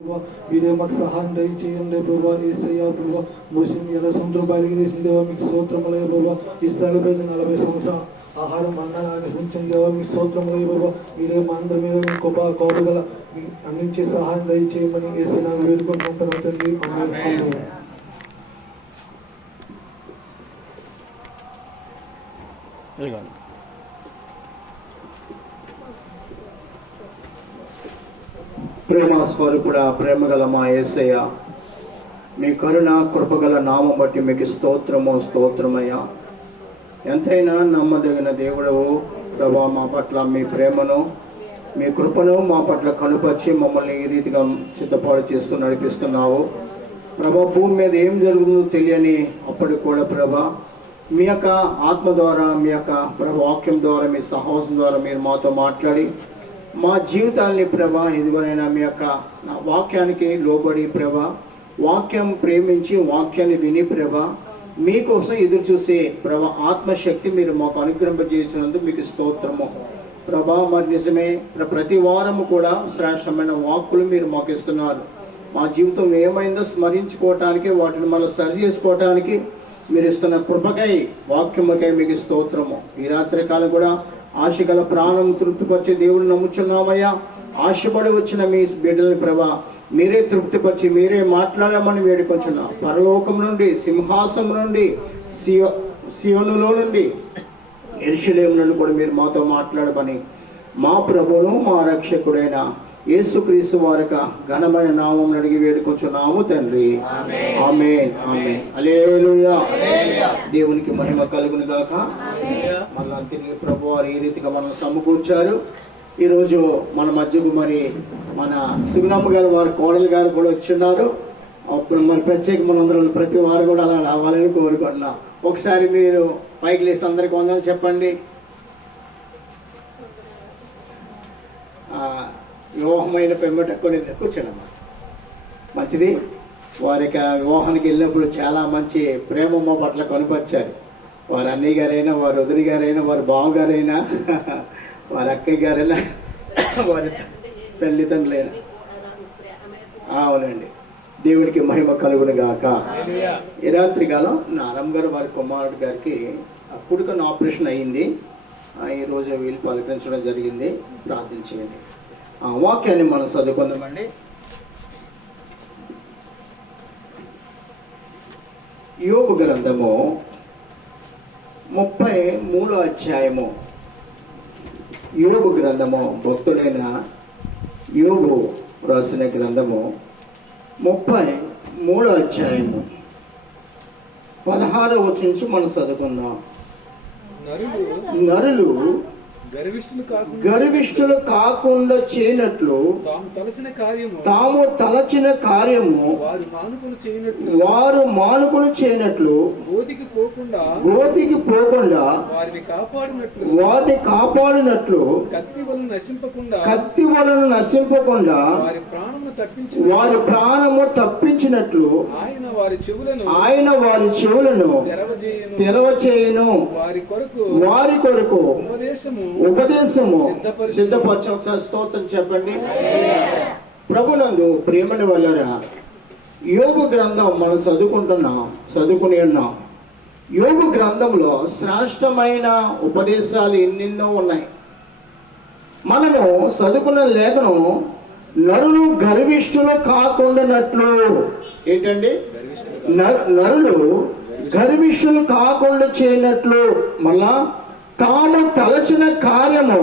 మీరే మాకు సహాయం దయచేయండి ప్రభా. యేసయ్యా ప్రభా, ముస్లిం ఎలా సముద్రం బయలుకి తీసిన దేవా మీకు స్తోత్రములే ప్రభా. ఇస్రాయేలు ప్రజలు 40 సంవత్సరాల ఆహారం మందనాన్ని ఉంచండి దేవా మీకు స్తోత్రములే ప్రభా. మీరే మా అందరి మీద గొప్ప కోపగల అందించే సహాయం దయచేయమని యేసు నామమున వేడుకుంటున్నాను తండ్రి. ఆమేన్. ప్రేమ స్వరూపుడా, ప్రేమగల మా యేసయ్య, మీ కరుణ కృపగల నామం బట్టి మీకు స్తోత్రమయ్యా. ఎంతైనా నమ్మదగిన దేవుడవు ప్రభా, మా పట్ల మీ ప్రేమను మీ కృపను మా పట్ల కనుపరిచి మమ్మల్ని ఈ రీతిగా సిద్ధపాటు చేస్తూ నడిపిస్తున్నావు ప్రభా. భూమి మీద ఏం జరుగుతుందో తెలియని అప్పటికి కూడా ప్రభా, మీ యొక్క ఆత్మ ద్వారా, మీ యొక్క వాక్యం ద్వారా, మీ సహవాసం ద్వారా మీరు మాతో మాట్లాడి మా జీవితాల్ని ప్రభా ఇదిగోనైనా మీ యొక్క వాక్యానికి లోబడి ప్రభా, వాక్యం ప్రేమించి వాక్యాన్ని విని ప్రభా మీకోసం ఎదురు చూసే ప్రభా ఆత్మశక్తి మీరు మాకు అనుగ్రహింపజేసినందుకు మీకు స్తోత్రము ప్రభా. మరి నిజమే ప్రతి వారము కూడా శ్రేష్టమైన వాక్కులు మీరు మాకు ఇస్తున్నారు. మా జీవితం ఏమైందో స్మరించుకోవటానికి, వాటిని మళ్ళీ సరి చేసుకోవటానికి మీరు ఇస్తున్న కృపకై, వాక్యముకై మీకు స్తోత్రము. ఈ రాత్రి కాలం కూడా ఆశగల ప్రాణం తృప్తిపరిచే దేవుడు నమ్ముచున్నామయ్యా. ఆశపడి వచ్చిన మీ బిడ్డలని ప్రభా మీరే తృప్తిపరిచి మీరే మాట్లాడమని వేడుకొంచున్నా. పరలోకం నుండి, సింహాసనం నుండి, సియోనులో నుండి, యెరూషలేము నుండి కూడా మీరు మాతో మాట్లాడమని మా ప్రభువును మా రక్షకుడైన యేసుక్రీస్తు వారిక ఘనమైన నామం అడిగి వేడుకొంచున్నాము తండ్రి. ఆమేన్. ఆమేన్. హల్లెలూయా. దేవునికి మహిమ కలుగును గాక. మళ్ళా తిరిగి ప్రభు వారు ఈ రీతిగా మనం సమకూర్చారు. ఈరోజు మన మధ్యకు మరి మన సుగుణమ్మ గారు, వారి కోడలు గారు కూడా వచ్చిన్నారు. అప్పుడు మరి ప్రత్యేక మనందరం ప్రతి వారు కూడా అలా రావాలని కోరుకుంటున్నాం. ఒకసారి మీరు పైకి లేసి అందరికి వందలు చెప్పండి. వివాహమైన పెమ్మట కొన్ని కూర్చోనమ్మా. మంచిది. వారి వివాహానికి వెళ్ళినప్పుడు చాలా మంచి ప్రేమ మా పట్ల కనుపరిచారు. వారి అన్నయ్య గారైనా, వారి వదిలి గారైనా, వారి బావగారైనా, వారి అక్కయ్య గారైనా, వారి తల్లిదండ్రులైనా. అవునండి. దేవుడికి మహిమ కలుగును గాక. ఈ రాత్రి కాలం నారమ్మ గారు వారి కుమారుడు గారికి కుడికన్ను ఆపరేషన్ అయ్యింది. ఈరోజు వీళ్ళు పలకరించడం జరిగింది. ప్రార్థించేయండి. వాక్యాన్ని మనం చదువుకుందామండి. యోబు గ్రంథము 33వ అధ్యాయము. యోబు గ్రంథము, భక్తుడైన యోబు రాసిన గ్రంథము 33వ అధ్యాయము 16వ వచనం నుంచి మనం చదువుకుందాం. నరులు గర్విష్ఠులు కాకుండా చేయనట్లు తాము తలచిన కార్యము వారు మానుకుని చేయనట్లు గోతికి పోకుండా వారిని కాపాడినట్లు కత్తి వలన నశింపకుండా వారి ప్రాణము తప్పించినట్లు ఆయన వారి చెవులను తెరవచేయును. వారి కొరకు ఉపదేశము సిద్ధపరచు. ఒకసారి స్తోత్రం చెప్పండి. ప్రభునందు ప్రియమని వల్లరా, యోబు గ్రంథం మనం చదువుకుని ఉన్నాం. యోబు గ్రంథంలో శ్రేష్టమైన ఉపదేశాలు ఎన్నెన్నో ఉన్నాయి. మనము చదువుకున్న లేఖనం నరులు గర్విష్ఠులు కాకుండానట్లు. ఏంటండి? నరులు గర్విష్ఠులు కాకుండా చేయనట్లు, మళ్ళా తాము తలచిన కార్యము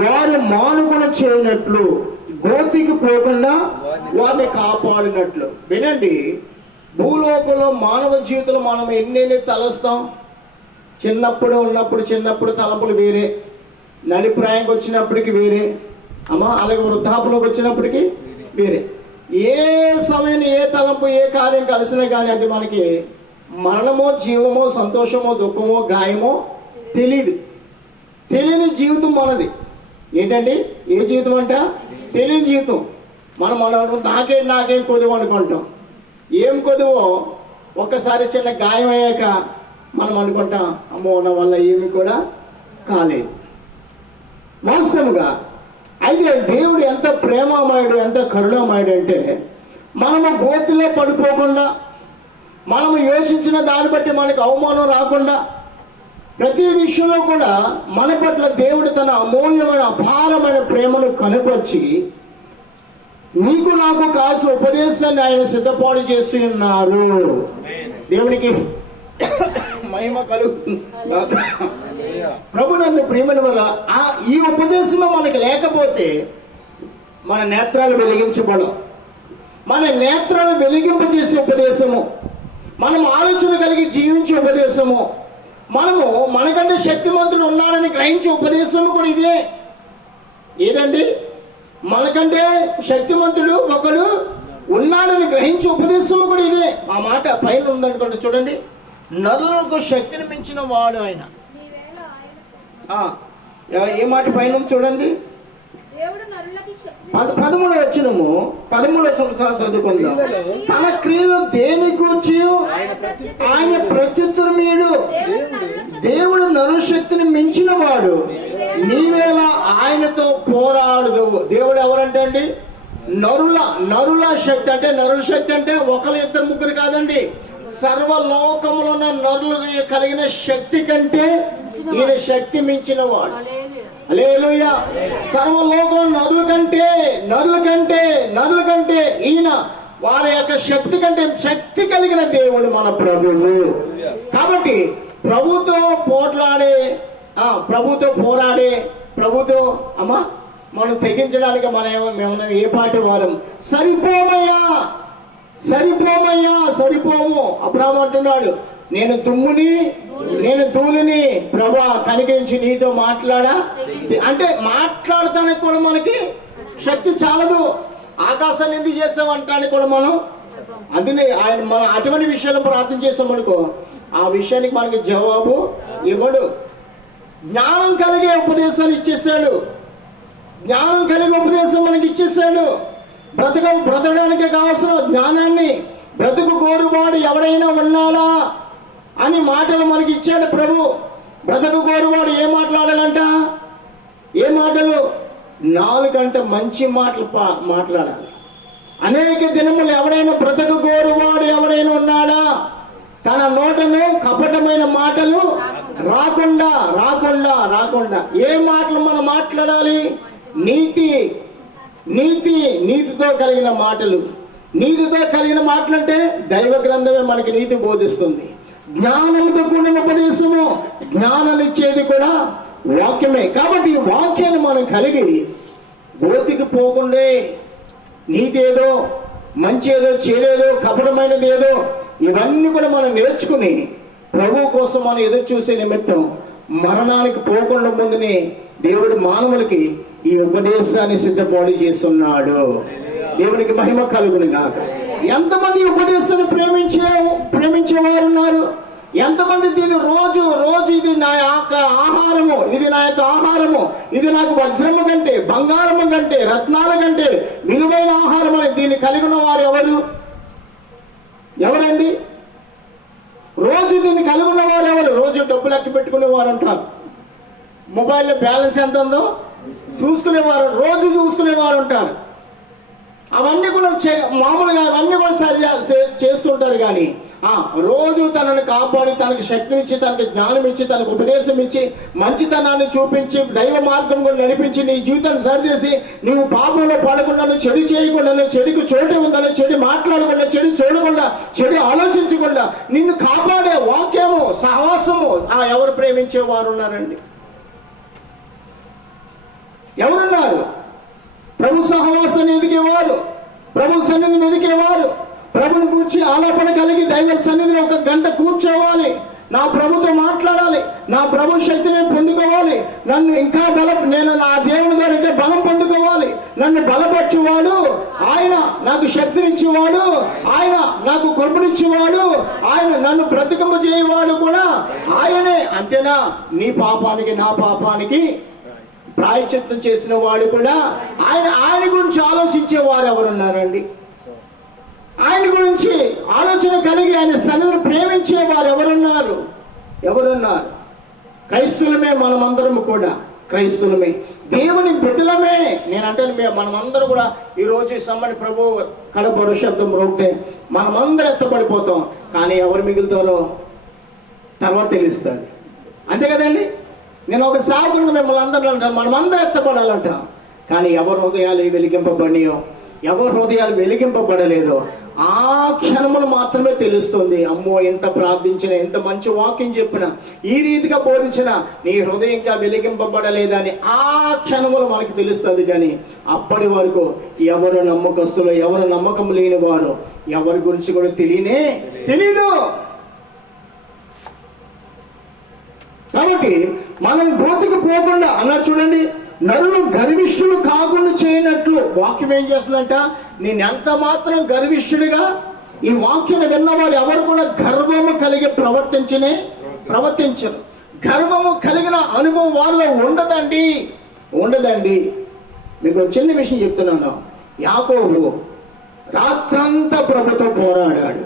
వారు మానుకుని చేయనట్లు, గోతికి పోకుండా వారిని కాపాడినట్లు. వినండి, భూలోకంలో మానవ జీవితంలో మనం ఎన్నెన్ని తలస్తాం. చిన్నప్పుడు తలంపులు వేరే, నడిప్రాయంకి వచ్చినప్పటికి వేరే, అలాగే వృద్ధాపంలోకి వచ్చినప్పటికీ వేరే. ఏ సమయం ఏ తలంపు ఏ కార్యం కలిసినా కానీ అది మనకి మరణమో జీవమో సంతోషమో దుఃఖమో గాయమో తెలియని జీవితం మనది. ఏంటండి? ఏ జీవితం అంట? తెలియని జీవితం. మనం నాకేం కొదువు అనుకుంటాం. ఏం కొదువో ఒక్కసారి చిన్న గాయం అయ్యాక మనం అనుకుంటాం, అమ్మో నా వల్ల ఏమి కూడా కాలేదు. వాస్తవంగా అయితే దేవుడు ఎంత ప్రేమమయుడు, ఎంత కరుణామయుడు అంటే మనము గోతిలో పడిపోకుండా, మనము యోచించిన దాన్ని బట్టి మనకు అవమానం రాకుండా, ప్రతి విషయంలో కూడా మన పట్ల దేవుడు తన అమూల్యమైన అపారమైన ప్రేమను కనుపరిచి నీకు నాకు కాసిన ఉపదేశాన్ని ఆయన సిద్ధపాటు చేసి ఉన్నారు. దేవునికి మహిమ కలుగుతుంది. ప్రభునందు ప్రియమైన వల్ల ఈ ఉపదేశం మనకి లేకపోతే మన నేత్రాలు వెలిగించబడవు. మన నేత్రాలు వెలిగింపజేసే ఉపదేశము, మనం ఆలోచన కలిగి జీవించే ఉపదేశము, మనము మనకంటే శక్తిమంతుడు ఉన్నాడని గ్రహించే ఉపదేశము కూడా ఇదే. ఏదండి? మనకంటే శక్తిమంతుడు ఒకడు ఉన్నాడని గ్రహించే ఉపదేశము కూడా ఇదే. ఆ మాట పైన ఉందనుకోండి, చూడండి. నరులకు శక్తిని మించిన వాడు ఆయన. ఏ మాట పైన చూడండి, 13వ వచనము చదువుకుందాం. తన క్రియలు దేని గూర్చి ఆయన ప్రత్యుత్తరమీయుడు. దేవుడు నరుల శక్తిని మించిన వాడు, నీవేలా ఆయనతో పోరాడదు. దేవుడు ఎవరంటే అండి? నరుల శక్తి. అంటే నరుల శక్తి అంటే ఒకరు ఇద్దరు ముగ్గురు కాదండి. సర్వలోకములో ఉన్న నరులు కలిగిన శక్తి కంటే ఈయన శక్తి మించిన వాడు. హల్లెలూయా. సర్వలోకం నరుల కంటే ఈయన వారి యొక్క శక్తి కంటే శక్తి కలిగిన దేవుడు మన ప్రభువు. కాబట్టి ప్రభుతో పోరాడే ప్రభుతో మనం తెగించడానికి మనం ఏ పాటి వారం? సరిపోము. అబ్రాహాము అంటున్నాడు, నేను దుమ్ముని, నేను ధూళిని, ప్రభా కనికరించి నీతో మాట్లాడా. అంటే మాట్లాడటానికి కూడా మనకి శక్తి చాలదు. ఆకాశాన్ని ఎందుకు చేసామంటానికి కూడా మనం అందుని మనం అటువంటి విషయాలు ప్రార్థన చేసామనుకో, ఆ విషయానికి మనకి జవాబు ఇవ్వడు. జ్ఞానం కలిగే ఉపదేశాన్ని ఇచ్చేసాడు. జ్ఞానం కలిగే ఉపదేశం మనకి ఇచ్చేసాడు. బ్రతకడానికి కావాల్సిన జ్ఞానాన్ని, బ్రతుకు కోరువాడు ఎవడైనా ఉన్నాడా అని మాటలు మనకి ఇచ్చాడు ప్రభు. బ్రతుకు కోరువాడు ఏ మాట్లాడాలంట? ఏ మాటలు? 4 గంట మంచి మాటలు మాట్లాడాలి. అనేక దినములు ఎవడైనా బ్రతుకు కోరువాడు ఎవడైనా ఉన్నాడా? తన నోటను కపటమైన మాటలు రాకుండా. ఏ మాటలు మనం మాట్లాడాలి? నీతితో కలిగిన మాటలు. నీతితో కలిగిన మాటలు అంటే దైవ గ్రంథమే మనకి నీతి బోధిస్తుంది. జ్ఞానంతో కూడిన ఉపదేశము, జ్ఞానం ఇచ్చేది కూడా వాక్యమే. కాబట్టి ఈ వాక్యాన్ని మనం కలిగి గోతికి పోకుండా నీతి ఏదో, మంచి ఏదో, చెడేదో, కపటమైనది ఏదో, ఇవన్నీ కూడా మనం నేర్చుకుని ప్రభు కోసం మనం ఎదురు చూసే నిమిత్తం మరణానికి పోకుండా ముందునే దేవుడు మానవులకి ఈ ఉపదేశాన్ని సిద్ధపాటు చేస్తున్నాడు. దేవునికి మహిమ కలుగును గాక. ఎంతమంది ఉపదేశాన్ని ప్రేమించేవారు ఉన్నారు? ఎంతమంది దీన్ని రోజు ఇది నా యొక్క ఆహారము, ఇది నాకు వజ్రము కంటే, బంగారము కంటే, రత్నాల కంటే విలువైన ఆహారం అని దీన్ని కలిగి ఉన్న వారు ఎవరండి? రోజు దీన్ని కలిగి ఉన్న వారు ఎవరు? రోజు డబ్బులు లెక్క పెట్టుకునే వారు ఉంటారు. మొబైల్లో బ్యాలెన్స్ ఎంత ఉందో చూసుకునేవారు, రోజు చూసుకునేవారు ఉంటారు. అవన్నీ కూడా మామూలుగా అవన్నీ కూడా సరి చేస్తుంటారు. కానీ రోజు తనని కాపాడి, తనకు శక్తినిచ్చి, తనకి జ్ఞానం ఇచ్చి, తనకు ఉపదేశం ఇచ్చి, మంచితనాన్ని చూపించి, దైవ మార్గం కూడా నడిపించి, నీ జీవితాన్ని సరిచేసి, నువ్వు పాపంలో పడకుండా, చెడు చేయకుండా, చెడుకు చోటు ఇవ్వకుండా, చెడు మాట్లాడకుండా, చెడు చూడకుండా, చెడు ఆలోచించకుండా నిన్ను కాపాడే వాక్యము, సహవాసము ఎవరు ప్రేమించేవారు ఉన్నారండి? ఎవరున్నారు? ప్రభు సహవాసాన్ని ఎదిగేవారు, ప్రభు సన్నిధిని ఎదిగేవారు, ప్రభుని కూర్చి ఆలాపన కలిగి దైవ సన్నిధిని 1 గంట కూర్చోవాలి, నా ప్రభుతో మాట్లాడాలి, నా ప్రభు శక్తిని పొందుకోవాలి, నన్ను ఇంకా నేను నా దేవుని ద్వారా ఇంకా బలం పొందుకోవాలి, నన్ను బలపరిచేవాడు ఆయన, నాకు శక్తినిచ్చేవాడు ఆయన, నాకు కృపనిచ్చేవాడు ఆయన, నన్ను బ్రతికింపజేయవాడు కూడా ఆయనే. అంతేనా? నీ పాపానికి నా పాపానికి ప్రాయశ్చిత్తం చేసిన వాడు కూడా ఆయన గురించి ఆలోచించేవారు ఎవరున్నారండి? ఆయన గురించి ఆలోచన కలిగి ఆయన సన్నిధిని ప్రేమించేవారు ఎవరున్నారు? క్రైస్తవులమే. మనమందరం కూడా క్రైస్తవులమే. దేవుని బిడ్డలమే. నేను అంటాను, మనమందరూ కూడా ఈరోజు ఈ సమ్మని ప్రభు కడపడు శబ్దం రోగితే మనమందరం ఎత్తబడిపోతాం. కానీ ఎవరు మిగులుతారో తర్వాత తెలుస్తుంది. అంతే కదండి. నేను ఒక సాగుని మిమ్మల్ని అందరూ అంటాను, మనమందరం ఎత్తబడాలంట. కానీ ఎవరి హృదయాలు వెలిగింపబడియో, ఎవరి హృదయాలు వెలిగింపబడలేదో ఆ క్షణమును మాత్రమే తెలుస్తుంది. అమ్మో, ఎంత ప్రార్థించినా, ఎంత మంచి వాక్యం చెప్పినా, ఈ రీతిగా బోధించినా నీ హృదయం ఇంకా వెలిగింపబడలేదని ఆ క్షణములు మనకు తెలుస్తుంది. కానీ అప్పటి వరకు ఎవరు నమ్మకస్తులు, ఎవరు నమ్మకం లేని వారు, ఎవరి గురించి కూడా తెలీదు. కాబట్టి మనం గోతికి పోకుండా అన్నారు చూడండి, నరులు గర్విష్ఠులు కాకుండా చేయనట్లు వాక్యం ఏం చేస్తుందంట, నేను ఎంత మాత్రం గర్విష్ఠుడిగా ఈ వాక్యం విన్నవారు ఎవరు కూడా గర్వము కలిగి ప్రవర్తించరు. గర్వము కలిగిన అనుభవం వాళ్ళలో ఉండదండి. మీకు చిన్న విషయం చెప్తున్నాను. యాకోబు రాత్రంతా ప్రభుతో పోరాడాడు,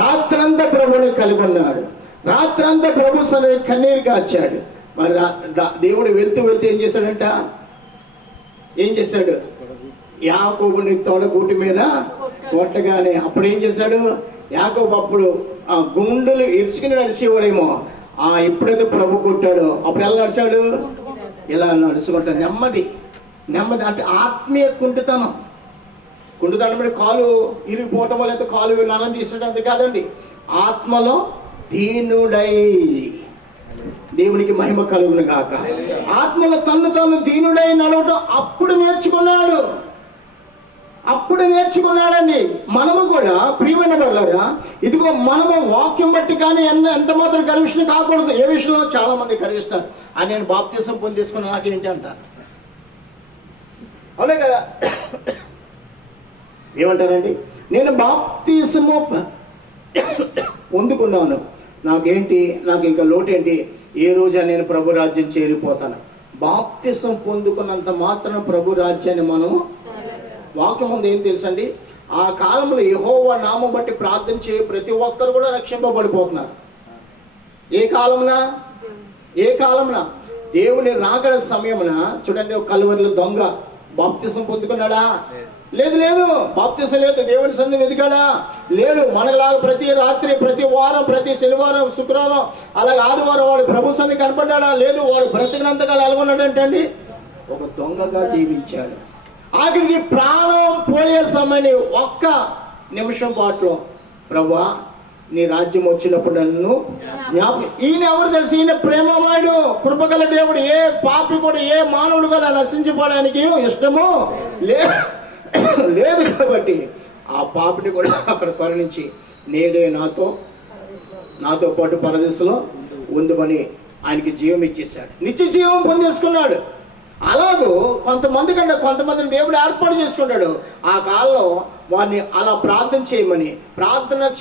రాత్రంతా ప్రభుని కలిగి ఉన్నాడు, రాత్రంతా ప్రభు సన్నిధిలో కన్నీరు కాచాడు. మరి దేవుడు వెళ్తూ ఏం చేశాడు? యాకోబుని తోడగూటి మీద కొట్టగానే అప్పుడు ఏం చేశాడు? యాకోబు అప్పుడు ఆ గుండెలు ఇరుచుకుని నడిచేవాడేమో. ఎప్పుడైతే ప్రభు కొట్టాడో అప్పుడు ఎలా నడిచాడు? ఇలా నడుచుకుంటాడు. నెమ్మది అంటే ఆత్మీయ కుంటుతనం అంటే కాలు ఇరిగిపోవటం, లేకపోతే కాలు నరం తీసడం అంతే కాదండి. ఆత్మలో దీనుడై, దేవునికి మహిమ కలుగును గాక. ఆత్మలో తను దీనుడై నడవటం అప్పుడు నేర్చుకున్నాడండి. మనము కూడా ప్రియమైన వాళ్ళరా, ఇదిగో మనము వాక్యం బట్టి కానీ ఎంత మాత్రం గర్విష్ఠులు కాకూడదు. ఏ విషయంలో చాలా మంది గర్విస్తారు. నేను బాప్తిసం పొందేసుకుని నాకేంటి అంటారు. అవునే కదా, ఏమంటారండి? నేను బాప్తిసము పొందుకున్నాను, నాకు ఇంకా లోటేంటి? ఏ రోజా నేను ప్రభు రాజ్యం చేరిపోతాను. బాప్తిసం పొందుకున్నంత మాత్రం ప్రభు రాజ్యాన్ని మనం వాక్యం ఉంది. ఏం తెలుసండి, ఆ కాలంలో యెహోవా నామం బట్టి ప్రార్థన చేయ ప్రతి ఒక్కరు కూడా రక్షింపబడిపోతున్నారు. ఏ కాలంన దేవుని రాకడ సమయమున చూడండి, ఒక కలువరిలో దొంగ బాప్తిసం పొందుకున్నాడా? లేదు. బాప్తిసం లేదు. దేవుని సన్నిధి వెతికాడా? లేడు. మనలాగా ప్రతి రాత్రి, ప్రతి వారం, ప్రతి శనివారం, శుక్రవారం, అలాగే ఆదివారం వాడు ప్రభు సన్నిధి కనపడ్డా? లేదు. వాడు బ్రతికినంతకాలం ఎలాగొన్నాడంటండి? ఒక దొంగగా జీవించాడు. ఆఖరికి ప్రాణం పోయే సమయాన్ని ఒక్క నిమిషం పాటులో, ప్రభువా నీ రాజ్యం వచ్చినప్పుడు నన్ను ఈయన ఎవరు తెలుసు? ఈయన ప్రేమమాయుడు, కృపగల దేవుడు. ఏ పాపి కూడా, ఏ మానవుడు కూడా నశించిపోవడానికి ఇష్టము లేదు. కాబట్టి ఆ పాపిని కూడా అక్కడ కరుణించి నేడే నాతో పాటు పరదేశంలో ఉందని ఆయనకి జీవం ఇచ్చేసాడు, నిత్య జీవం పొందేసుకున్నాడు. అలాగూ కొంతమందిని దేవుడు ఏర్పాటు చేసుకుంటాడు. ఆ కాలంలో వారిని అలా ప్రార్థన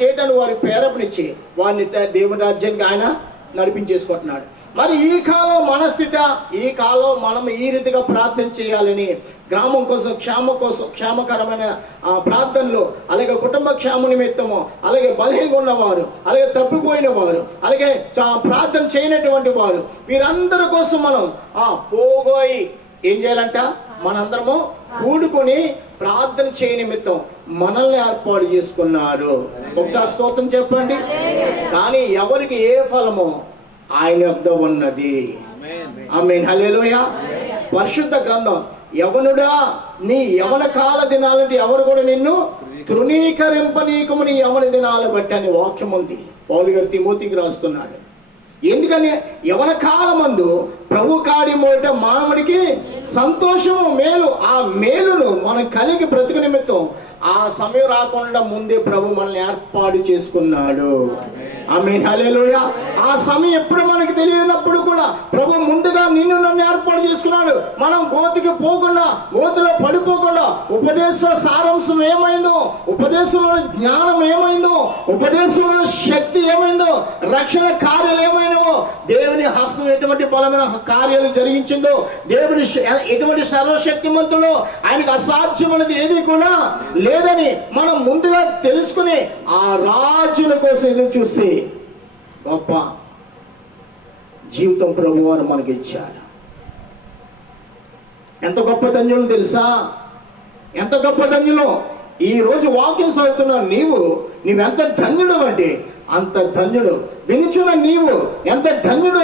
చేయడానికి వారి ప్రేరేపణిచ్చి వారిని దేవుని రాజ్యానికి ఆయన నడిపించేసుకుంటున్నాడు. మరి ఈ కాలం మన స్థితి, ఈ కాలం మనం ఈ రీతిగా ప్రార్థన చేయాలని, గ్రామం కోసం క్షేమకరమైన ప్రార్థనలు, అలాగే కుటుంబ క్షేమ నిమిత్తము, అలాగే బలహీనంగా ఉన్నవారు, అలాగే తప్పిపోయిన వారు, అలాగే ప్రార్థన చేయనటువంటి వారు, వీరందరి కోసం మనం పోగోయి ఏం చేయాలంట? మనందరము కూడుకొని ప్రార్థన చేయ నిమిత్తం మనల్ని ఏర్పాటు చేసుకున్నారు. ఒకసారి స్తోత్రం చెప్పండి. కానీ ఎవరికి ఏ ఫలమో ఆయన వద్ద ఉన్నది. ఆమేన్, హల్లెలూయా. పరిశుద్ధ గ్రంథం, యవనుడా నీ యవన కాల దినాలంటే ఎవరు కూడా నిన్ను తృణీకరింపనీకము నీ యవన దినాలు బట్టి అని వాక్యం ఉంది. పౌలు గారు తిమోతికి రాస్తున్నాడు. ఎందుకని? యవన కాలమందు ప్రభు కాడి మోయట మానవుడికి సంతోషము, మేలు. ఆ మేలును మనం కలిగి బ్రతుకు నిమిత్తం ఆ సమయం రాకుండా ముందే ప్రభు మనల్ని ఏర్పాటు చేసుకున్నాడు. ఆమేన్, హల్లెలూయా. ఆ సమయం ఎప్పుడు మనకి తెలియనప్పుడు కూడా ప్రభు ముందుగా నిన్ను నన్ను ఏర్పాటు చేసుకున్నాడు. మనం గోతికి పోకుండా, గోతిలో పడిపోకుండా, ఉపదేశ సారాంశం ఏమైందో, ఉపదేశంలో జ్ఞానం ఏమైందో, ఉపదేశంలో శక్తి ఏమైందో, రక్షణ కార్యాలు ఏమైనవో, దేవుని హస్తం ఎటువంటి బలమైన కార్యాలు జరిగించిందో, దేవుని ఎటువంటి సర్వశక్తిమంతుడో, ఆయనకు అసాధ్యమైనది ఏది కూడా లేదని మనం ముందుగా తెలుసుకుని ఆ రాజుల కోసం ఎదురు చూస్తే గొప్ప జీవితం ప్రభువారు మనకి ఇచ్చారు. ఎంత గొప్ప ధన్యులు తెలుసా? ఎంత గొప్ప ధన్యులు! ఈ రోజు వాక్యం చదువుతున్న నీవెంత ధన్యుడు అంటే అంత ధన్యుడు. వినిచున్న నీవు ఎంత ధన్యులు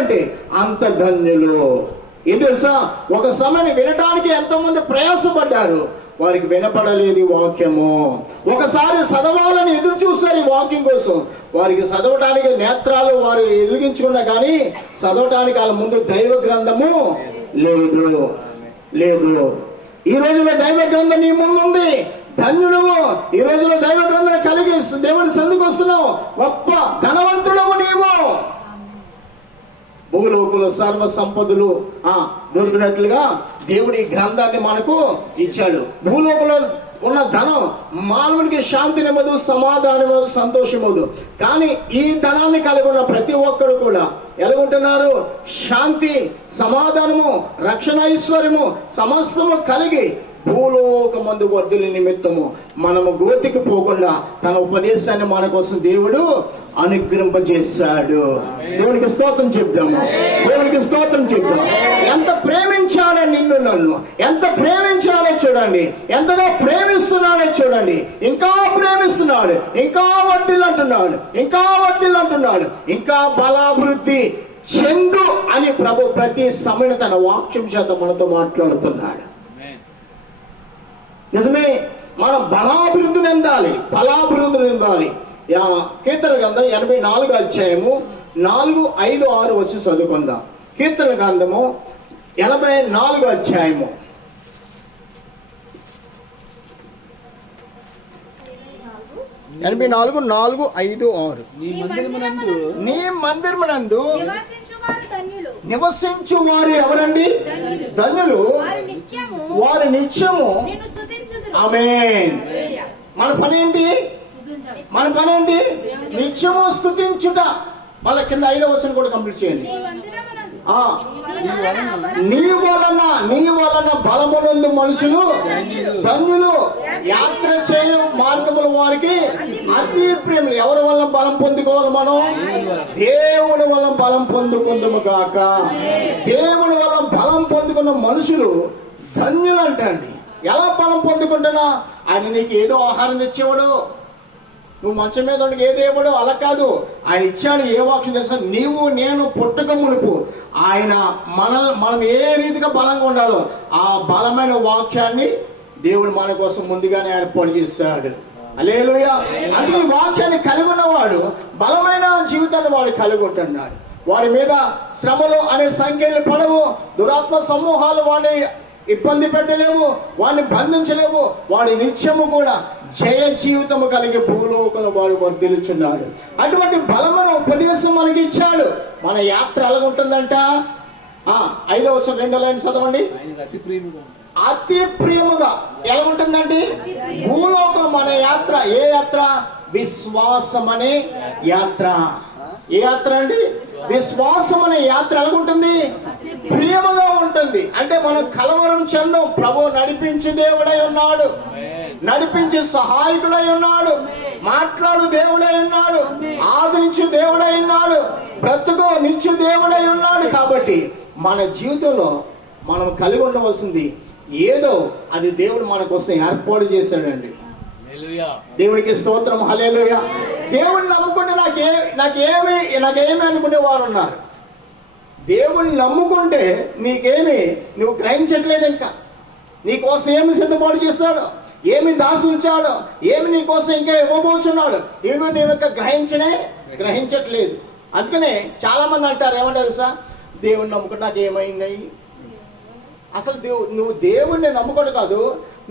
అంటే అంత ధన్యులు. ఏం తెలుసా? ఒక సమయాన్ని వినటానికి ఎంతో మంది ప్రయాసపడ్డారు, వారికి వినపడలేదు వాక్యము. ఒకసారి చదవాలని ఎదురు చూస్తారు ఈ వాక్యం కోసం, వారికి చదవటానికి నేత్రాలు వారు ఎదిగించుకున్నా కానీ చదవటానికి వాళ్ళ ముందు దైవ గ్రంథము లేదు. ఈ రోజులో దైవ గ్రంథం నీ ముందు ఉంది, ధన్యుడు. ఈ రోజులో దైవ గ్రంథం కలిగి దేవుని సంధికి వస్తున్నావు, గొప్ప ధనవంతుడవు నీవు. భూలోకంలో సర్వ సంపదలు దొరికినట్లుగా దేవుడి గ్రంథాన్ని మనకు ఇచ్చాడు. భూలోకంలో ఉన్న ధనం మానవునికి శాంతి నెమ్మదు, సమాధానము, సంతోషముదు. కానీ ఈ ధనాన్ని కలిగి ఉన్న ప్రతి ఒక్కరు కూడా ఎలాగుంటున్నారు? శాంతి, సమాధానము, రక్షణ, ఐశ్వర్యము సమస్తము కలిగి భూలోకమందు వర్ధుల నిమిత్తము మనము గోతికి పోకుండా తన ఉపదేశాన్ని మన కోసం దేవుడు అనుగ్రహింపజేశాడు. దేవునికి స్తోత్రం చెప్దాము, దేవునికి స్తోత్రం చెప్దాం. ఎంత ప్రేమించాడో నిన్ను నన్ను, ఎంత ప్రేమించాడో చూడండి, ఎంతగా ప్రేమిస్తున్నాడో చూడండి. ఇంకా ప్రేమిస్తున్నాడు, ఇంకా వర్ధిల్లంటున్నాడు, ఇంకా వర్ధిల్లంటున్నాడు, ఇంకా బలాభివృద్ధి చెందు అని ప్రభు ప్రతి సమయం తన వాక్యం చేత మనతో మాట్లాడుతున్నాడు. నిజమే, మనం బలాభివృద్ధి నిందాలి. కీర్తన గ్రంథం 84 అధ్యాయము 4, 5, 6 వచ్చి చదువుకుందాం. కీర్తన గ్రంథము 84 అధ్యాయము 84, 4, 5, 6. నీ మందిరమునందు నివసించు వారు ఎవరండి? ధన్యులు, వారు నిత్యము. ఆమేన్. మన పని ఏంటి? నిత్యము స్తుతించుట. మళ్ళీ కింద 5వ వచనం కూడా కంప్లీట్ చేయండి. నీ వలన బలమునందు మనుషులు ధన్యులు, యాత్ర చేయు మార్గముల వారికి అతి ప్రేమలు. ఎవరి వల్ల బలం పొందుకోవాలి? మనం దేవుని వల్ల బలం పొందుకుందాము గాక. దేవుని వల్ల బలం పొందుకున్న మనుషులు ధన్యులు అంటండి. ఎలా బలం పొందుకుంటున్నా? ఆయన నీకు ఏదో ఆహారం తెచ్చేవాడు, నువ్వు మంచం మీద ఉండి ఏది ఇవ్వడు, అలా కాదు. ఆయన ఇచ్చాడు. ఏ వాక్యం చేస్తా? నీవు నేను పుట్టక మునుపు ఆయన మనం ఏ రీతిగా బలంగా ఉండాలో ఆ బలమైన వాక్యాన్ని దేవుడు మన కోసం ముందుగానే ఏర్పాటు చేశాడు. హల్లెలూయా. అందుకే వాక్యాన్ని కలిగి ఉన్నవాడు బలమైన జీవితాన్ని వాడు కలిగి ఉంటున్నాడు. వాడి మీద శ్రమలు అనే సంఖ్యలు పడవు, దురాత్మ సమూహాలు వాడిని ఇబ్బంది పెట్టలేవు, వాడిని బంధించలేవు. వాడి నిత్యము కూడా జయ జీవితము కలిగి భూలోకంలో వాడు వర్ధిల్లుచున్నాడు. అటువంటి బలమైన ఉపదేశం మనకి ఇచ్చాడు. మన యాత్ర ఎలా ఉంటుందంట? 5వ వచనం 2వ లైన్ చదవండి. అతి ప్రియముగా ఎలా ఉంటుందండి? భూలోకం మన యాత్ర. ఏ యాత్ర? విశ్వాసం అనే యాత్ర. ఏ యాత్ర అండి? విశ్వాసం అనే యాత్ర ఎలాగుంటుంది? ప్రియముగా ఉంటుంది. అంటే మనం కలవరం చెందం. ప్రభు నడిపించి దేవుడై ఉన్నాడు, నడిపించి సహాయకుడై ఉన్నాడు, మాట్లాడు దేవుడై ఉన్నాడు, ఆదరించు దేవుడై ఉన్నాడు, బ్రతుకు నిత్య దేవుడై ఉన్నాడు. కాబట్టి మన జీవితంలో మనం కలిగి ఉండవలసింది ఏదో అది దేవుడు మన కోసం ఏర్పాటు చేశాడండి. దేవునికి స్తోత్రం. హల్లెలూయా. దేవుడిని నమ్ముకుంటే నాకేమి అనుకునే వారు ఉన్నారు. దేవుడిని నమ్ముకుంటే నువ్వు గ్రహించట్లేదు. ఇంకా నీకోసం ఏమి సిద్ధపాటు చేస్తాడో, ఏమి దాసి ఉంచాడో, ఏమి నీకోసం ఇంకా ఇవ్వబోచున్నాడు, ఇవి నీవు ఇంకా గ్రహించట్లేదు. అందుకనే చాలా మంది అంటారు, ఏమంటారు తెలుసా? దేవుడిని నమ్ముకుంటే నాకు ఏమైంది? అసలు నువ్వు దేవుడిని నమ్ముకోడు కాదు,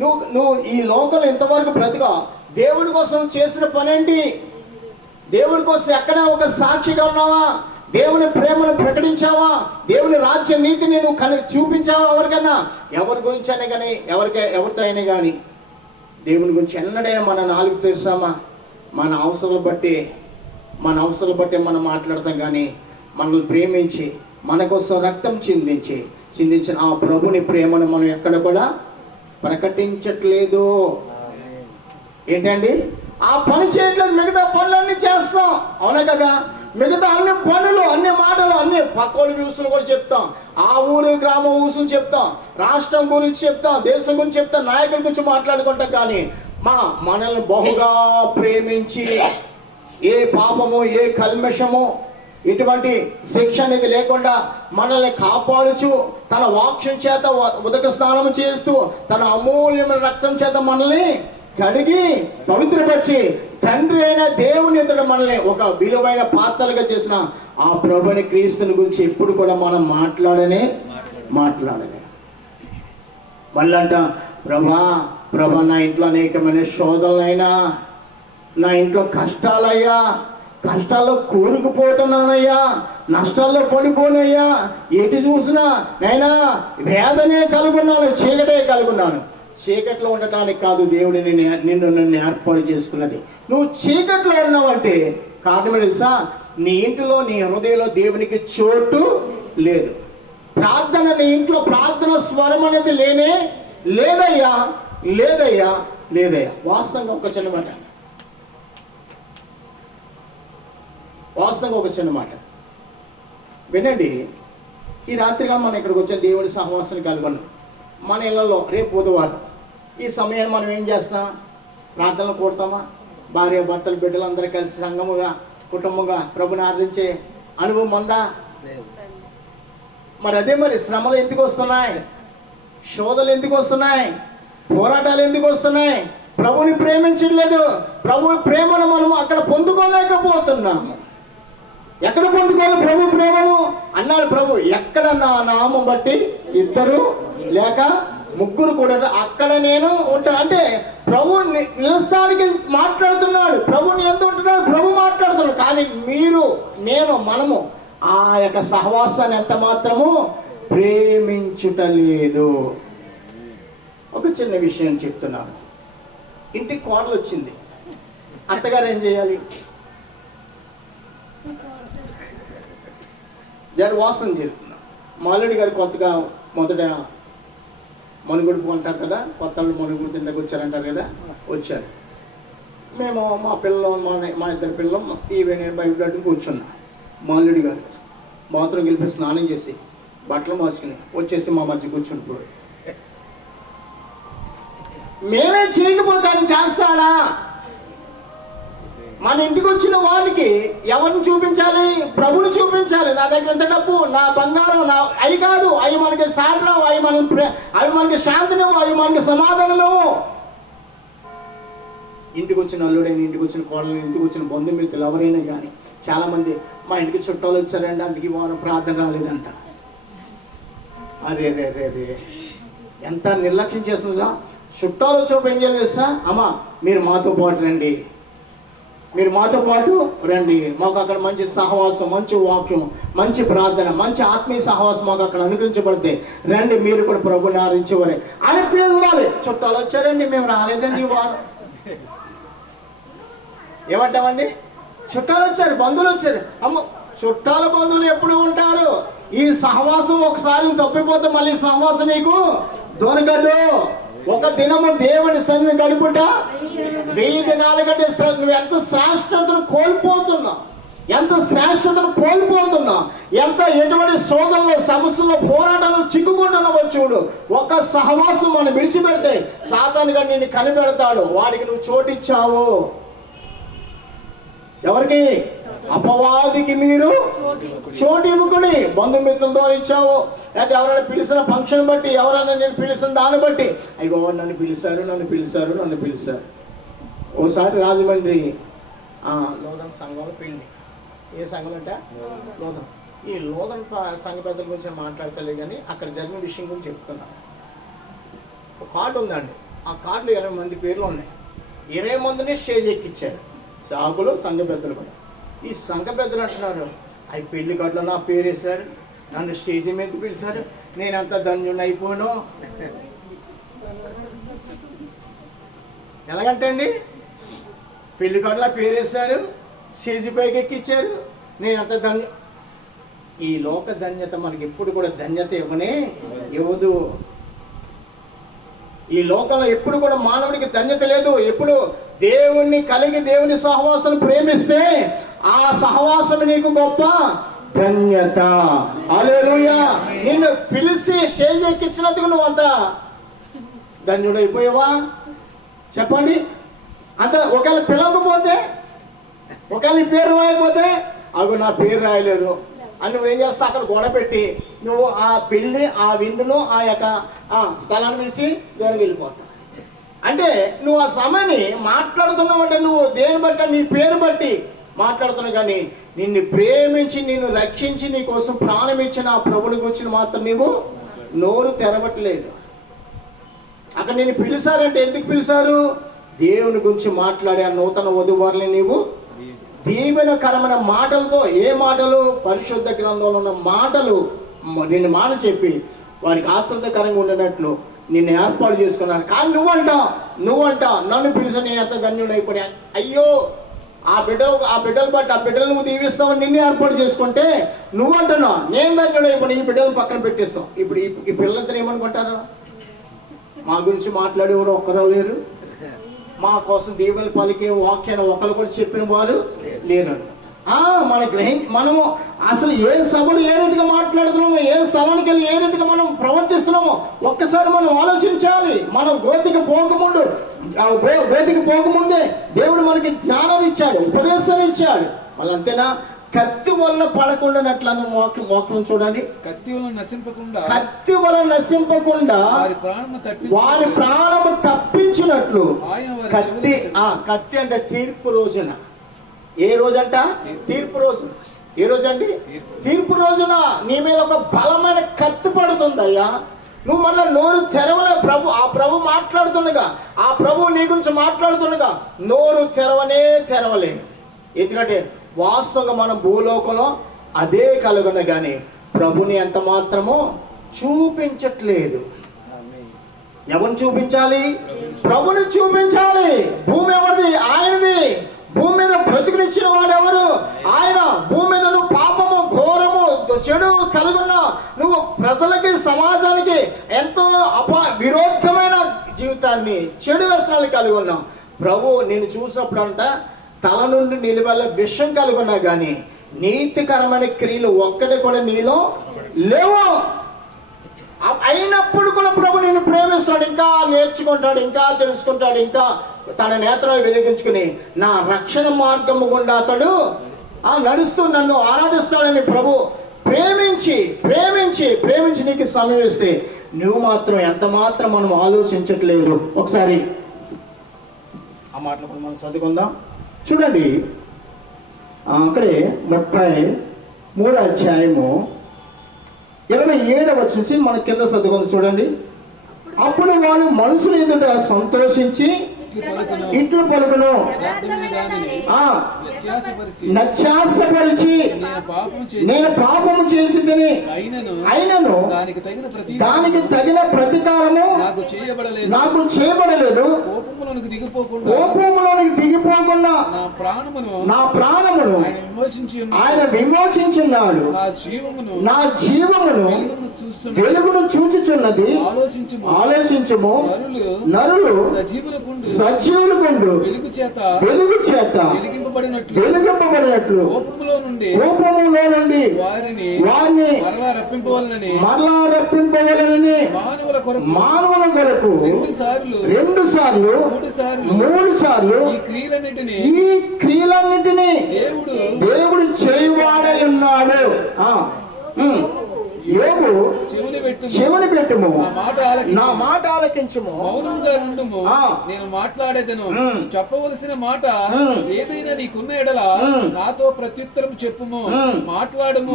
నువ్వు ఈ లోకంలో ఇంతవరకు బ్రతిగా దేవుడి కోసం చేసిన పనేంటి? దేవుడి కోసం ఎక్కడ ఒక సాక్షిగా ఉన్నావా? దేవుని ప్రేమను ప్రకటించావా? దేవుని రాజ్య నీతిని నువ్వు చూపించావా? ఎవరికన్నా? ఎవరి గురించి అయినా కానీ, ఎవరితో అయినా కానీ దేవుని గురించి ఎన్నడైనా మన నాలుగు తెరిసామా? మన అవసరాలు బట్టి మనం మాట్లాడతాం. కానీ మనల్ని ప్రేమించి మన కోసం రక్తం చిందించిన ఆ ప్రభుని ప్రేమను మనం ఎక్కడ కూడా ప్రకటించట్లేదు. ఏంటండి? ఆ పని చేయట్లేదు. మిగతా పనులన్నీ చేస్తాం, అవునా కదా? మిగతా అన్ని పనులు, అన్ని మాటలు, అన్ని పక్కోళ్ళ వ్యూస్లు కూడా చెప్తాం. ఆ ఊరు గ్రామం ఊసులు చెప్తాం, రాష్ట్రం గురించి చెప్తాం, దేశం గురించి చెప్తాం, నాయకుల గురించి మాట్లాడుకుంటాం. కానీ మనల్ని బహుగా ప్రేమించి ఏ పాపము ఏ కల్మషము ఇటువంటి శిక్ష అనేది లేకుండా మనల్ని కాపాడుచు తన వాక్యం చేత ఉదక స్నానం చేస్తూ తన అమూల్యమైన రక్తం చేత మనల్ని కడిగి పవిత్రపరిచి తండ్రి అయిన దేవుని ఎదుట మనల్ని ఒక విలువైన పాత్రలుగా చేసిన ఆ ప్రభుని క్రీస్తుని గురించి ఎప్పుడు కూడా మనం మాట్లాడలే. మళ్ళంట ప్రభా నా ఇంట్లో అనేకమైన శోధనలైనా, నా ఇంట్లో కష్టాలయ్యా, కష్టాల్లో కూరుకుపోతున్నానయ్యా, నష్టాల్లో పడిపోనయ్యా, ఎటు చూసినా నైనా వేదనే కలుగున్నాను, చీకటే కలుగున్నాను. చీకట్లో ఉండటానికి కాదు దేవుడు నన్ను ఏర్పాటు చేసుకున్నది. నువ్వు చీకట్లో ఉన్నావంటే కారణం తెలుసా? నీ ఇంటిలో నీ హృదయంలో దేవునికి చోటు లేదు. ప్రార్థన, నీ ఇంట్లో ప్రార్థన స్వరం అనేది లేదయ్యా. వాస్తవంగా ఒక చిన్న మాట వినండి. ఈ రాత్రిగా మనం ఇక్కడికి వచ్చే దేవుడి సహవాసాన్ని కలుగున్నాం. మన ఇళ్లలో రేపు బుధవారం ఈ సమయాన్ని మనం ఏం చేస్తాం? ప్రార్థనలు కూడతామా? భార్య భర్తలు బిడ్డలు అందరూ కలిసి సంఘముగా కుటుంబంగా ప్రభుని ఆరాధించే అనుభవం ఉందా? మరి అదే మరి శ్రమలు ఎందుకు వస్తున్నాయి? శోధనలు ఎందుకు వస్తున్నాయి? పోరాటాలు ఎందుకు వస్తున్నాయి? ప్రభుని ప్రేమించట్లేదు. ప్రభు ప్రేమను మనం అక్కడ పొందుకోలేకపోతున్నాము. ఎక్కడ పొందుకోవాలి ప్రభు ప్రేమను అన్నాడు ప్రభు. ఎక్కడ నా నామం బట్టి 2 లేక 3 కూడా అక్కడ నేను ఉంటాను. అంటే ప్రభు నిలుస్తానికి మాట్లాడుతున్నాడు. ప్రభుని ఎంత ఉంటున్నాడు? ప్రభు మాట్లాడుతున్నాడు. కానీ మనము ఆ యొక్క సహవాసాన్ని ఎంత మాత్రము ప్రేమించుటలేదు. ఒక చిన్న విషయం చెప్తున్నాను. ఇంటికి కోడలు వచ్చింది, అత్తగారు ఏం చేయాలి? వాసన చేస్తున్నాం. మాల్రెడ్డి గారు కొత్తగా మొదట మనుగుడు అంటారు కదా, కొత్త వాళ్ళు మనుగుడు తింటకు వచ్చారంటారు కదా, వచ్చారు. మేము మా పిల్లలు మా 2 పిల్లలు నేను బయట కూర్చున్నా. మాల్రెడ్డి గారు బాత్రూమ్కి వెళ్ళిపోయి స్నానం చేసి బట్టలు మార్చుకుని వచ్చేసి మా మధ్య కూర్చుంటున్నాడు. మేమే చేయకపోతే ఆయన చేస్తాడా? మన ఇంటికి వచ్చిన వారికి ఎవరిని చూపించాలి? ప్రభుని చూపించాలి. నా దగ్గర ఎంత డబ్బు, నా బంగారం, అవి కాదు. అవి మనకి సాటరావు, అవి మనకి శాంతినివ్వు, అవి మనకి సమాధానము. ఇంటికి వచ్చిన అల్లుడైన, ఇంటికి వచ్చిన కోడలైన, ఇంటికి వచ్చిన బంధుమిత్రులు ఎవరైనా కానీ చాలా మంది మా ఇంటికి చుట్టాలు వచ్చారండి, అందుకే వారం ప్రార్థన రాలేదంట. అరే ఎంత నిర్లక్ష్యం చేస్తున్నా. చుట్టాలు వచ్చినప్పుడు ఏం చేయాలి తెలుసా? అమ్మా మీరు మాతో పాటు రండి, మాకు అక్కడ మంచి సహవాసం, మంచి వాక్యం, మంచి ప్రార్థన, మంచి ఆత్మీయ సహవాసం మాకు అక్కడ అనుగ్రహించబడితే రండి, మీరు కూడా ప్రభుని ఆరాధించేవారే అని పిలవాలి. చుట్టాలు వచ్చారండి, మేము రాలేదండి ఈ వారం. ఏమంటామండి? చుట్టాలు వచ్చారు, బంధువులు వచ్చారు. అమ్మ, చుట్టాల బంధువులు ఎప్పుడు ఉంటారు? ఈ సహవాసం ఒకసారి తప్పిపోతే మళ్ళీ సహవాసం నీకు దొరకదు. ఒక దినము దేవుని సన్నిధిని గడుపుట 1000 దినాల కంటే నువ్వు ఎంత శ్రేష్టతను కోల్పోతున్నావు, ఎంత ఎటువంటి శోధనలో, సమస్యల్లో, పోరాటంలో చిక్కుకుంటున్నావో చూడు. ఒక్క సహవాసం మనం విడిచిపెడితే సాతాను గారు నిన్ను కనిపెడతాడు. వాడికి నువ్వు చోటిచ్చావు. ఎవరికి? అపవాదికి మీరు చోటు ఇవ్వకుడి. బంధుమిత్రులతో ఇచ్చావు, లేకపోతే ఎవరైనా పిలిచిన ఫంక్షన్ బట్టి, ఎవరైనా నేను పిలిచిన దాన్ని బట్టి, అయ్యో నన్ను పిలిచారు. ఓసారి రాజమండ్రి లోదన్ సంఘంలో పెళ్ళి. ఏ సంఘం అంటే లోదన్. ఈ లోదన్ సంఘ పెద్దల గురించి మాట్లాడతలే కానీ అక్కడ జరిగిన విషయం గురించి చెప్తున్నాను. ఒక కార్డు ఉందండి. ఆ కార్డులో 20 మంది పేర్లు ఉన్నాయి. 20 మందిని స్టేజ్ ఎక్కిచ్చారు. సాకులు, సంఘ పెద్దలు కూడా. ఈ సంఘ పెద్దలు అంటున్నారు, అవి పెళ్లి కార్డులో నా పేరు వేశారు, నన్ను స్టేజ్ మీద పిలిచారు, నేనంత ధన్యుని అయిపోను. ఎలాగంటే అండి, పెళ్లి కార్డులో పేరు వేశారు, స్టేజ్ పైకి ఎక్కిచ్చారు, నేనంత ఈ లోక ధన్యత మనకి ఎప్పుడు కూడా ధన్యత ఇవ్వదు. ఈ లోకంలో ఎప్పుడు కూడా మానవుడికి ధన్యత లేదు. ఎప్పుడు దేవుణ్ణి కలిగి దేవుని సహవాసం ప్రేమిస్తే ఆ సహవాసం నీకు గొప్ప ధన్యత. హల్లెలూయా. నిన్ను పిలిచి స్టేజ్ ఎక్కించినందుకు నువ్వు అంత ధన్యుడైపోయావా చెప్పండి? అంత ఒకవేళ పిలవకపోతే, ఒకవేళ నీ పేరు రాయకపోతే, అవి నా పేరు రాయలేదు అని నువ్వేం చేస్తావు? అక్కడ గొడవ పెట్టి నువ్వు ఆ పెళ్లి, ఆ విందును, ఆ యొక్క స్థలాన్ని పిలిచి దేవునికి వెళ్ళిపోతావు. అంటే నువ్వు ఆ సమయాన్ని మాట్లాడుతున్నావు అంటే నువ్వు దేని బట్టి, నీ పేరు బట్టి మాట్లాడుతున్నావు. కానీ నిన్ను ప్రేమించి, నిన్ను రక్షించి, నీ కోసం ప్రాణం ఇచ్చిన ఆ ప్రభుని గురించి మాత్రం నీవు నోరు తెరవట్లేదు. అక్కడ నేను పిలిచారంటే ఎందుకు పిలిచారు? దేవుని గురించి మాట్లాడే ఆ నూతన వధువారిని నీవు దీవెనకరమైన మాటలతో, ఏ మాటలు? పరిశుద్ధ గ్రంథంలో ఉన్న మాటలు, నిన్ను మాటలు చెప్పి వారికి ఆశ్రదకరంగా ఉండినట్లు నిన్ను ఏర్పాటు చేసుకున్నారు. కానీ నువ్వంటావు నన్ను పిలిచి నేను ఎంత ధన్యుడైపోయా. అయ్యో, ఆ బిడ్డలు బట్టి ఆ బిడ్డలు నువ్వు దీవిస్తావని నిన్ను ఏర్పాటు చేసుకుంటే నువ్వంటున్నావు నేను ధన్యుడైపోయి ఈ బిడ్డలు పక్కన పెట్టేస్తావు. ఇప్పుడు ఈ పిల్లలందరూ ఏమనుకుంటారు? మా గురించి మాట్లాడేవారు ఒక్కరో లేరు, మా కోసం దేవుని పలికే వాక్యాన్ని ఒకరు కూడా చెప్పిన వారు లేరు. మనము అసలు ఏ సభలు ఏ రీతిగా మాట్లాడుతున్నామో, ఏ స్థలానికి వెళ్ళి ఏ రీతిగా మనం ప్రవర్తిస్తున్నామో ఒక్కసారి మనం ఆలోచించాలి. మనం గోతికి పోకముందే దేవుడు మనకి జ్ఞానాన్ని ఇచ్చాడు, ఉపదేశాన్ని ఇచ్చాడు. మళ్ళీ అంతేనా? కత్తి వలన పడకుండా వాక్యం చూడండి. కత్తి వలన నశింపకుండా వారి ప్రాణము తప్పించినట్లు కత్తి అంటే తీర్పు రోజున. ఏ రోజంట? తీర్పు రోజున. ఏ రోజండి? తీర్పు రోజున నీ మీద ఒక బలమైన కత్తి పడుతుందయ్యా. నువ్వు మళ్ళీ నోరు తెరవలే. ఆ ప్రభు మాట్లాడుతుండగా, ఆ ప్రభు నీ గురించి మాట్లాడుతుండగా నోరు తెరవలేదు. ఎందుకంటే వాస్తవంగా మనం భూలోకంలో అదే కలుగున కానీ ప్రభుని ఎంత మాత్రమో చూపించట్లేదు. ఎవరిని చూపించాలి? ప్రభుని చూపించాలి. భూమి ఎవరిది? ఆయనది. భూమి మీద బ్రతుకునిచ్చిన వాడు ఎవరు? ఆయన. భూమి మీద నువ్వు పాపము, ఘోరము, చెడు కలుగున్న నువ్వు ప్రజలకి, సమాజానికి ఎంతో విరోధమైన జీవితాన్ని, చెడు వ్యసనాలు కలిగి ఉన్నావు. ప్రభు నేను చూసినప్పుడు అంట తల నుండి నిలువెల్ల విషం కలుగున్నా కానీ నీతికరమైన క్రియలు ఒక్కటి కూడా నీలో లేవు. అయినప్పుడు కూడా ప్రభు నిన్ను ప్రేమిస్తాడు, ఇంకా నేర్చుకుంటాడు, ఇంకా తెలుసుకుంటాడు, ఇంకా తన నేత్రాలు వెలిగించుకుని నా రక్షణ మార్గము గుండా అతడు నడుస్తూ నన్ను ఆరాధిస్తాడని ప్రభు ప్రేమించి నీకు సమయం ఇస్తే నువ్వు మాత్రం ఎంత మాత్రం మనం ఆలోచించట్లేదు. ఒకసారి ఆ మాటలు మనం చదువుకుందాం. చూడండి, అక్కడే 33వ అధ్యాయము 27వ వచనం నుంచి మన కింద చదువుకుందాం. చూడండి. అప్పుడు వాడు మనుషుల ఎదుట సంతోషించి ఇట్లు పలుకును, నత్యాసపరిచి నేను పాపము చేసిందని అయినను దానికి తగిన ప్రతీకారము నాకు చేయబడలేదు. కోపములోనికి దిగిపోకుండా నా ప్రాణమును ఆయన విమోచించున్నాడు. నా జీవమును వెలుగును చూచుచున్నది. ఆలోచించుము. నరులు సజీవులు కొండు వెలుగు చేత వెలిగింపబడినట్లు కోపములో నుండి వారిని మరలా రప్పింపవలనని మానవుల కొరకు 2 సార్లు 3 సార్లు ఈ క్రియలన్నిటినీ దేవుడు చేయువాడై ఉన్నాడు. యోబు చెవుని పెట్టుము, నా మాట ఆలకించుము, మౌనంగా నుండుము, నేను మాట్లాడేదను. చెప్పవలసిన మాట ఏదైనా నీకున్న ఎడల నాతో ప్రత్యుత్తరం చెప్పుము. మాట్లాడుము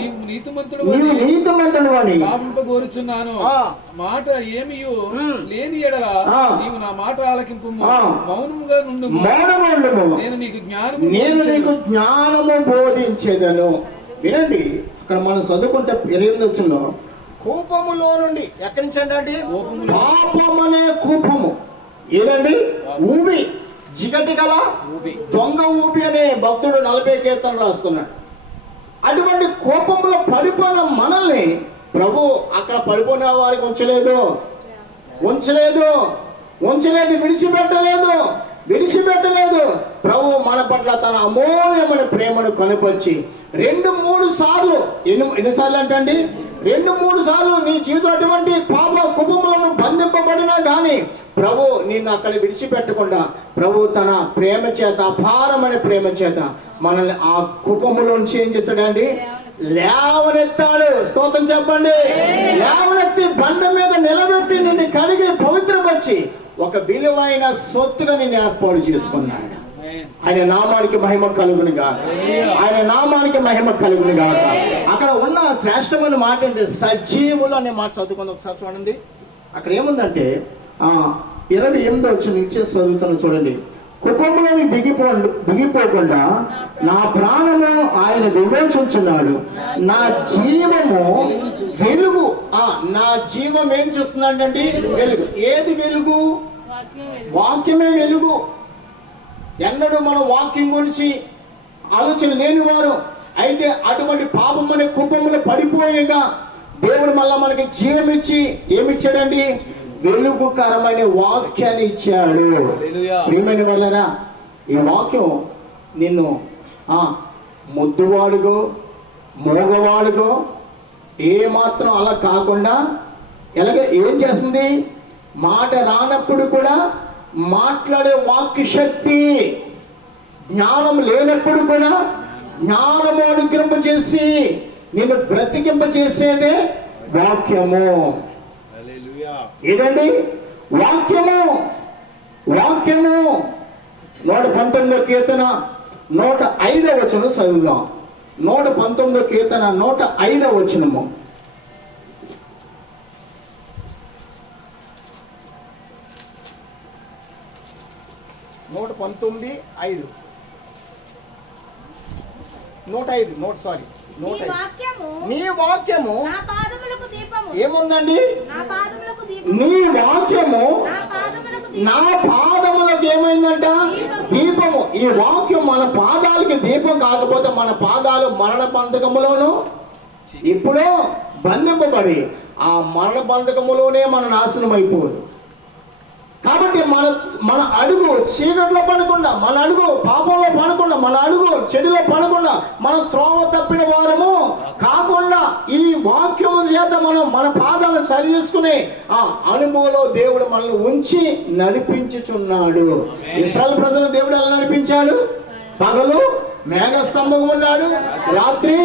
నీవు నీతిమంతుడు అని భావింపగోరుచున్నాను. మాట ఏమియు లేని ఎడల నీవు నా మాట ఆలకింపు. మౌనముగా నుండుము, నేను నీకు జ్ఞానము బోధించేదను. వినండి, ఇక్కడ మనం చదువుకుంటే 28 వచ్చిందో కోపములో నుండి ఎక్కడి నుంచి అంటే పాపమనే కోపము ఏదండి? ఊబి, జిగటి గల దొంగ ఊబి అనే భక్తుడు 40 కీర్తనలు రాస్తున్నాడు. అటువంటి కోపంలో పడిపోయిన మనల్ని ప్రభు అక్కడ పడిపోయిన వారికి ఉంచలేదు, విడిచిపెట్టలేదు. ప్రభు మన పట్ల తన అమూల్యమైన ప్రేమను కనుపరిచి 2-3 సార్లు, ఎన్నిసార్లు అంటే 2-3 సార్లు నీ జీవితం అటువంటి పాప కుటుంబంలో బంధింపబడినా కానీ ప్రభు నిన్ను అక్కడ విడిచిపెట్టకుండా ప్రభు తన ప్రేమ చేత, అపారమైన ప్రేమ చేత మనల్ని ఆ కుటుంబంలోంచి ఏం చేస్తాడండి? లేవనెత్తాడు. స్తోత్రం చెప్పండి. లేవనెత్తి బండ మీద నిలబెట్టి నిన్ను కడిగి పవిత్రపరిచి ఒక విలువైన సొత్తుగా నిన్ను ఏర్పాటు చేసుకున్నాడు. ఆయన నామానికి మహిమ కలుగును గాక. ఆయన నామానికి మహిమ కలుగును గాక. అక్కడ ఉన్న శ్రేష్టమైన మాట అంటే సజీవులు అనే మాట చదువుకుందాం ఒకసారి చూడండి. అక్కడ ఏముందంటే 28వ వచనం నుంచి చదువుతున్నా చూడండి. కుటుంబంలోని దిగిపోకుండా నా ప్రాణము ఆయన విమోచించున్నాడు, నా జీవము వెలుగు. నా జీవం ఏం చూస్తుందండి? వెలుగు. ఏది వెలుగు? వాక్యమే వెలుగు. ఎన్నడూ మనం వాక్యం గురించి ఆలోచన లేని వారు అయితే అటువంటి పాపం అనే కుటుంబంలో పడిపోయేగా దేవుడు మళ్ళా మనకి జీవం ఇచ్చి ఏమిచ్చాడండి? వెలుగుకరమైన వాక్యాన్ని ఇచ్చాడు. ప్రియమైన వాళ్ళరా, ఈ వాక్యం నిన్ను ముద్దువాడుగో మోగవాడుగో ఏమాత్రం అలా కాకుండా ఎలాగే ఏం చేస్తుంది? మాట రానప్పుడు కూడా మాట్లాడే వాక్య శక్తి, జ్ఞానం లేనప్పుడు కూడా జ్ఞానము అనుగ్రహింపచేసి నిన్ను బ్రతికింపచేసేదే వాక్యము. ఏదండి? వాక్యము. వాక్యము. 119వ కీర్తన 105వ వచనం చదువుదాం. 119వ కీర్తన 105వ వచనము. 119:5 105 నీ వాక్యము ఏముందండి? నీ వాక్యము నా పాదములకు ఏమైందంట? దీపము. ఈ వాక్యం మన పాదాలకి దీపం కాకపోతే మన పాదాలు మరణ బంధకములోను ఇప్పుడు బంధింపబడి ఆ మరణ బంధకములోనే మన నాశనం అయిపోదు. కాబట్టి మన అడుగు చీకట్లో పడకుండా, మన అడుగు పాపంలో పడకుండా, మన అడుగు చెడులో పడకుండా, మనం త్రోవ తప్పిన వారము కాకుండా ఈ వాక్యము చేత మన పాదాలను సరి చేసుకునే ఆ అనుభవంలో దేవుడు మనల్ని ఉంచి నడిపించుచున్నాడు. ఇశ్రాయేలు ప్రజలను దేవుడు ఎలా నడిపించాడు? పగలు మేఘ స్తంభం ఉన్నాడు, రాత్రి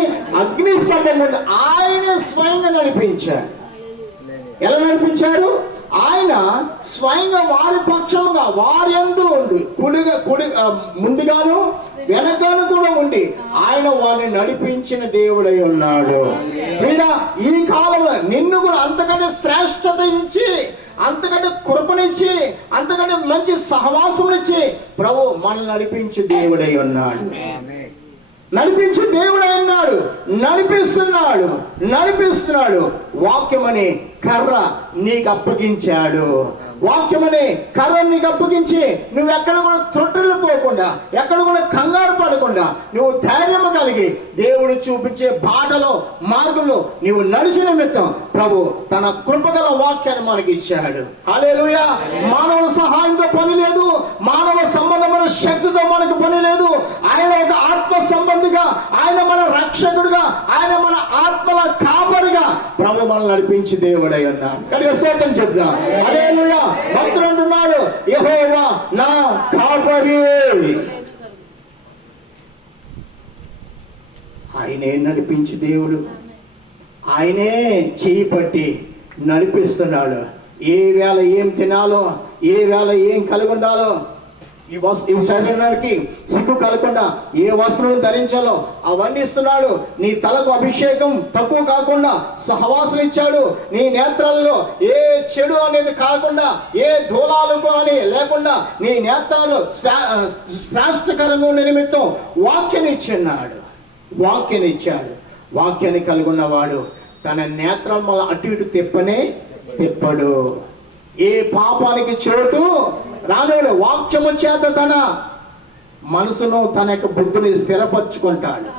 అగ్ని స్తంభం ఉన్నాడు. ఆయనే స్వయంగా నడిపించాడు. ఎలా నడిపించారు? ఆయన స్వయంగా వారి పక్షముగా వారి యందు ఉండి ముందుగాను వెనకాను కూడా ఉండి ఆయన వారిని నడిపించిన దేవుడై ఉన్నాడు. ఈ కాలంలో నిన్ను కూడా అంతకంటే శ్రేష్టత ఇచ్చి, అంతకంటే కృపనిచ్చి, అంతకంటే మంచి సహవాసమునిచ్చి ప్రభు మనల్ని నడిపించి దేవుడై ఉన్నాడు. నడిపించి దేవుడై ఉన్నాడు. నడిపిస్తున్నాడు. వాక్యమని కర్ర నీకు అప్పగించాడు. వాక్యమని కర్ర నీకు అప్పగించి నువ్వు ఎక్కడ కూడా త్రొట్టెలు పోకుండా, ఎక్కడ కూడా కంగారు పడకుండా, నువ్వు ధైర్యం కలిగి దేవుడు చూపించే బాటలో మార్గంలో నువ్వు నడిచిన నిమిత్తం ప్రభు తన కృపగల వాక్యాన్ని మనకి ఇచ్చాడు. హల్లెలూయా. మానవ సహాయంతో పని లేదు, మానవ సంబంధమైన శక్తితో మనకు పని లేదు. ఆయన ఒక ఆత్మ సంబంధిగా, ఆయన మన రక్షకుడుగా, ఆయన మన ఆత్మల కాపరిగా ప్రభు మనల్ని నడిపించి దేవుడై ఉన్నాడు. కనుక స్తోత్రం చెప్దాం. హల్లెలూయా. భక్తుడు అంటున్నాడు, యెహోవా నా కాపరి. ఆయనే నడిపించి దేవుడు, ఆయనే చేయి పట్టి నడిపిస్తున్నాడు. ఏ వేళ ఏం తినాలో, ఏ వేళ ఏం కలిగి ఉండాలో, ఈ శరీరానికి సిగ్గు కలగకుండా ఏ వస్త్రం ధరించాలో అవన్నీ ఇస్తున్నాడు. నీ తలకు అభిషేకం తక్కువ కాకుండా సహవాసం ఇచ్చాడు. నీ నేత్రాలలో ఏ చెడు అనేది కాకుండా, ఏ దూలాలు అని లేకుండా నీ నేత్రాలు శ్రేష్టకరంగా ఉండే నిమిత్తం వాక్యాన్ని ఇచ్చాడు. వాక్యాన్ని కలిగి ఉన్నవాడు తన నేత్రాలు మళ్ళీ అటు ఇటు తిప్పడు. ఏ పాపానికి చోటు రానివాడు. వాక్యము చేత తన మనసును, తన యొక్క బుద్ధిని స్థిరపరచుకుంటాడు.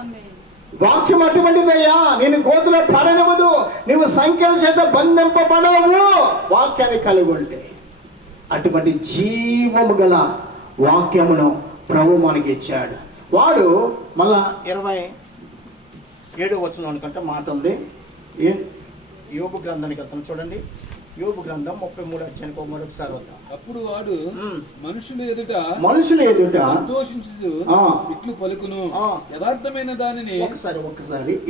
వాక్యం అటువంటిదయ్యా, నేను గోతులో పడనివ్వదు, నువ్వు సంఖ్యల చేత బంధింపబడవు. వాక్యాన్ని కలిగి ఉంటే అటువంటి జీవము గల వాక్యమును ప్రభు మనకి ఇచ్చాడు. వాడు మళ్ళా 27వ వచనం అనుకుంటే మాట ఉంది. యోబు గ్రంథానికి వెళ్తాం చూడండి. యోబు గ్రంథం 33వ అధ్యాయానికి మరొకసారి వద్దాం. అప్పుడు వాడు మనుషుల ఎదుట సంతోషించు ఇట్లు పలుకును, యథార్థమైన దానిని. ఒకసారి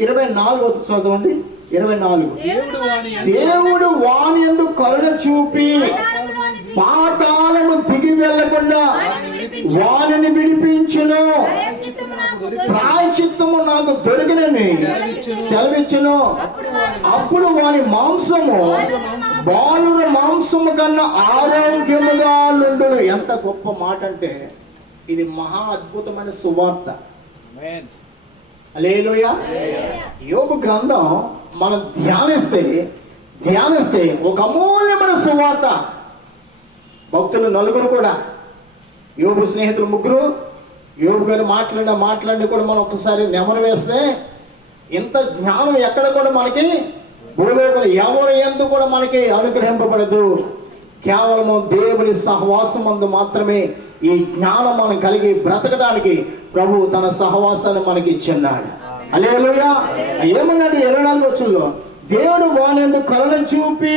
24వ చదవండి. 24 దేవుడు వాని యందు కరుణ చూపి పాతాళము దిగి వెళ్ళకుండా వానిని విడిపించును, ప్రాయశ్చిత్తము నాకు దొరికినని సెలవిచ్చును. అప్పుడు వాని మాంసము బాలుర మాంసము కన్నా ఆరోగ్యముగా నుండును. ఎంత గొప్ప మాట అంటే ఇది మహా అద్భుతమైన సువార్త. హల్లెలూయా. యోబు గ్రంథం మనం ధ్యానిస్తే ఒక అమూల్యమైన సువార్త. భక్తులు 4 కూడా, యోబు స్నేహితులు 3, యోబు గారు మాట్లాడి కూడా మనం ఒకసారి నెమరు వేస్తే ఇంత జ్ఞానం ఎక్కడ కూడా మనకి భూలోకంలో ఎవరు ఎందు కూడా మనకి అనుగ్రహింపబడదు. కేవలము దేవుని సహవాసం అందు మాత్రమే ఈ జ్ఞానం మనం కలిగి బ్రతకడానికి ప్రభు తన సహవాసాన్ని మనకి ఇచ్చిన్నాడు. హల్లెలూయా. ఏమన్నాడు 24వ వచనంలో? దేవుడు వానియందు కరుణ చూపి.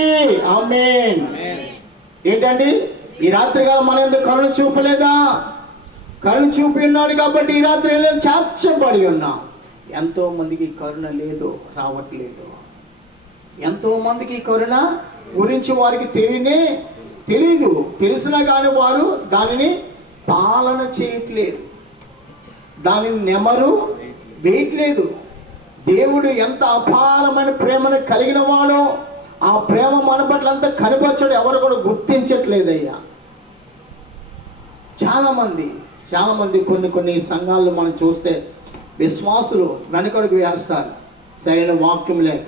ఆమేన్. ఏంటండి, ఈ రాత్రికాలం మన ఎందుకు కరుణ చూపలేదా? కరుణ చూపి ఉన్నాడు కాబట్టి ఈ రాత్రి చార్చబడి ఉన్నాం. ఎంతో మందికి కరుణ లేదు, రావట్లేదు. ఎంతో మందికి కరుణ గురించి వారికి తెలీదు. తెలిసినా కానీ వారు దానిని పాలన చేయట్లేదు, దానిని నెమరు వేయట్లేదు. దేవుడు ఎంత అపారమైన ప్రేమను కలిగిన వాడో ఆ ప్రేమ మన పట్ల అంతా కనిపించడం ఎవరు కూడా గుర్తించట్లేదయ్యా. చాలా మంది కొన్ని సంఘాల్లో మనం చూస్తే విశ్వాసులు వెనకడుగు వేస్తారు. సరైన వాక్యం లేక,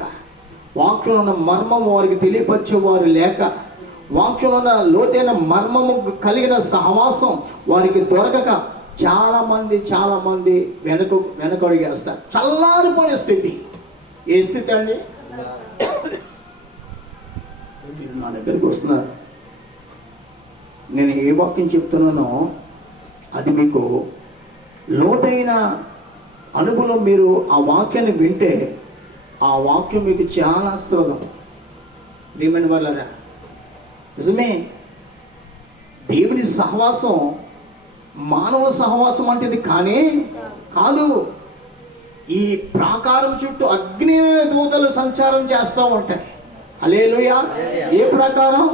వాక్యంలో ఉన్న మర్మం వారికి తెలియపరిచేవారు లేక, వాక్యంలో ఉన్న లోతైన మర్మము కలిగిన సహవాసం వారికి దొరకక చాలా మంది వెనకడుగు వేస్తారు. చల్లారిపోయిన స్థితి. ఏ స్థితి అండి? నా దగ్గరికి వస్తున్నారు, నేను ఏ వాక్యం చెప్తున్నానో అది మీకు లోతైన అనుభవం. మీరు ఆ వాక్యాన్ని వింటే ఆ వాక్యం మీకు చాలా శ్రద్ధం. ప్రియమైన వాళ్ళరా, నిజమే, దేవుని సహవాసం మానవ సహవాసం అంటే ఇది కాదు. ఈ ప్రాకారం చుట్టూ అగ్ని దూతలు సంచారం చేస్తూ ఉంటాయి. హల్లెలూయా. ఏ ప్రకారం?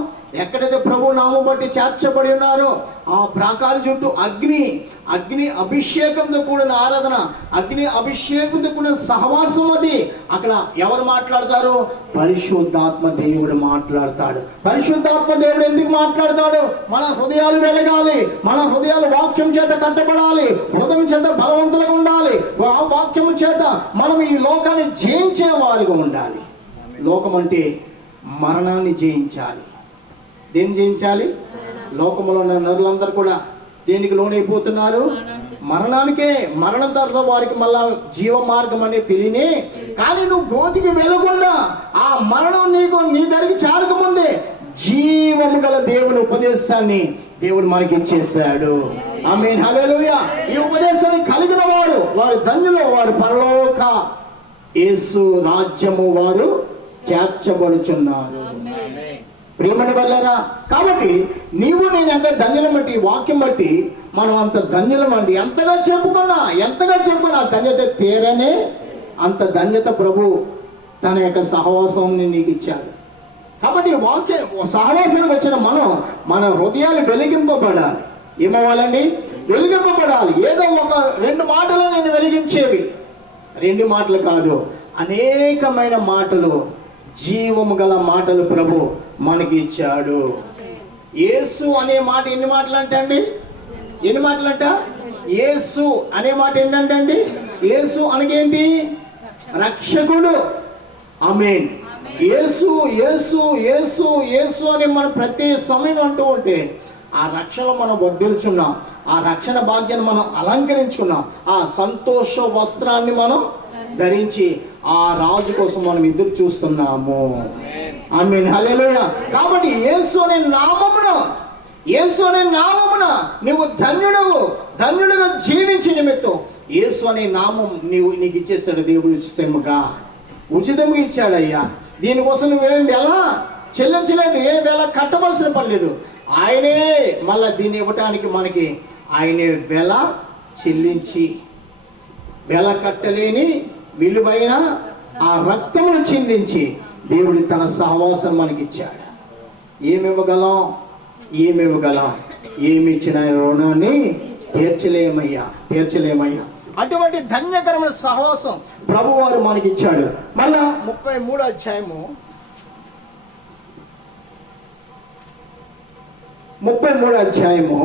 ఎక్కడైతే ప్రభు నామం బట్టి చేర్చబడి ఉన్నారో ఆ ప్రాకారం చుట్టూ అగ్ని అభిషేకంతో కూడిన ఆరాధన, అగ్ని అభిషేకంతో కూడిన సహవాసం. అది అక్కడ ఎవరు మాట్లాడతారు? పరిశుద్ధాత్మ దేవుడు మాట్లాడతాడు. పరిశుద్ధాత్మ దేవుడు ఎందుకు మాట్లాడతాడు? మన హృదయాలు వెలగాలి, మన హృదయాలు వాక్యం చేత కట్టబడాలి, హృదయం చేత బలవంతులుగా ఉండాలి. ఆ వాక్యం చేత మనం ఈ లోకాన్ని జయించే వారిగా ఉండాలి. లోకం అంటే మరణాన్ని జయించాలి. దేన్ని జయించాలి? లోకంలో ఉన్న నరులందరూ కూడా దేనికి లోనైపోతున్నారు? మరణానికే. మరణం తర్వాత వారికి మళ్ళా జీవ మార్గం అనేది తెలియని. కానీ నువ్వు గోతికి వెళ్ళకుండా ఆ మరణం నీ దగ్గరికి చేరకముందే జీవము గల దేవుని ఉపదేశాన్ని దేవుడు మనకి ఇచ్చేసాడు. ఆమేన్. హల్లెలూయా. ఈ ఉపదేశాన్ని కలిగిన వారు ధన్యులు, వారు పరలోక యేసు రాజ్యము వారు చేర్చబడుచున్నారు. ప్రియమైన వాళ్ళారా, కాబట్టి నీవు నేను ఎంత ధన్యులం బట్టి, వాక్యం బట్టి మనం అంత ధన్యులమండి. ఎంతగా చెప్పుకున్నా ధన్యత తీరనే అంత ధన్యత ప్రభు తన యొక్క సహవాసాన్ని నీకు ఇచ్చాడు. కాబట్టి సహవాసానికి వచ్చిన మన హృదయాలు వెలిగింపబడాలి. ఏమవ్వాలండి? వెలిగింపబడాలి. ఏదో 1-2 మాటలు నేను వెలిగించేవి. 2 మాటలు కాదు, అనేకమైన మాటలు, జీవము గల మాటలు ప్రభు మనకి ఇచ్చాడు. యేసు అనే మాట ఎన్ని మాటలు అండి? యేసు అనే మాట ఏంటంటే యేసు అనగేంటి? రక్షకుడు. ఆమేన్. యేసు అని మనం ప్రతి సమయం అంటూ ఉంటే ఆ రక్షణలో మనం వర్ధిల్చున్నాం, ఆ రక్షణ భాగ్యాన్ని మనం అలంకరించుకున్నాం, ఆ సంతోష వస్త్రాన్ని మనం ధరించి ఆ రాజు కోసం మనం ఎదురు చూస్తున్నాము. ఆమేన్. హల్లెలూయా. కాబట్టి యేసు అనే నామమును యేసు అనే నామమున నువ్వు ధన్యుడుగా జీవించే నిమిత్తం యేసు అనే నామం నీకు ఇచ్చేస్తాడు దేవుడు ఉచితంగా ఇచ్చాడయ్యా. దీనికోసం నువ్వేం వెల చెల్లించలేదు, ఏ వెల కట్టవలసిన పని లేదు. ఆయనే మళ్ళా దీన్ని ఇవ్వటానికి మనకి ఆయనే వెల చెల్లించి వెల కట్టలేని విలువైన ఆ రక్తమును చిందించి దేవుడు తన సహవాసం మనకి ఇచ్చాడు. ఏమి ఇవ్వగలం? ఏమి ఇచ్చిన రుణాన్ని తీర్చలేమయ్యా. అటువంటి ధన్యకరమైన సహవాసం ప్రభువారు మనకి ఇచ్చాడు. మళ్ళా 33వ అధ్యాయము 33వ అధ్యాయము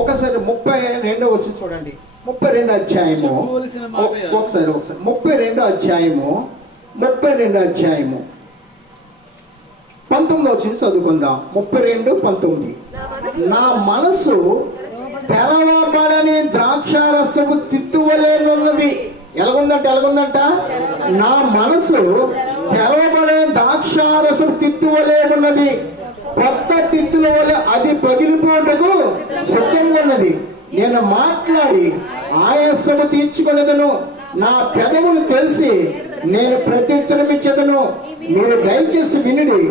ఒకసారి 32వ వచనం చూడండి. 32వ అధ్యాయము ఒకసారి 32వ అధ్యాయము 19వ వచనం చదువుకుందాం. 32:19. నా మనసు తెరవబడని ద్రాక్షారసము తిత్తువలేనున్నది. ఎలాగుందంట? నా మనసు తెరవబడని ద్రాక్షారసము తిత్తువలేనున్నది, కొత్త తిత్తుల వల్ల అది పగిలిపోటకు సిద్ధంగా ఉన్నది. నేను మాట్లాడి ఆయాసము తీర్చుకునేదను, నా పెదవులు తెలిసి నేను ప్రత్యుత్తరమిచ్చేదను. మీరు దయచేసి వినుడి.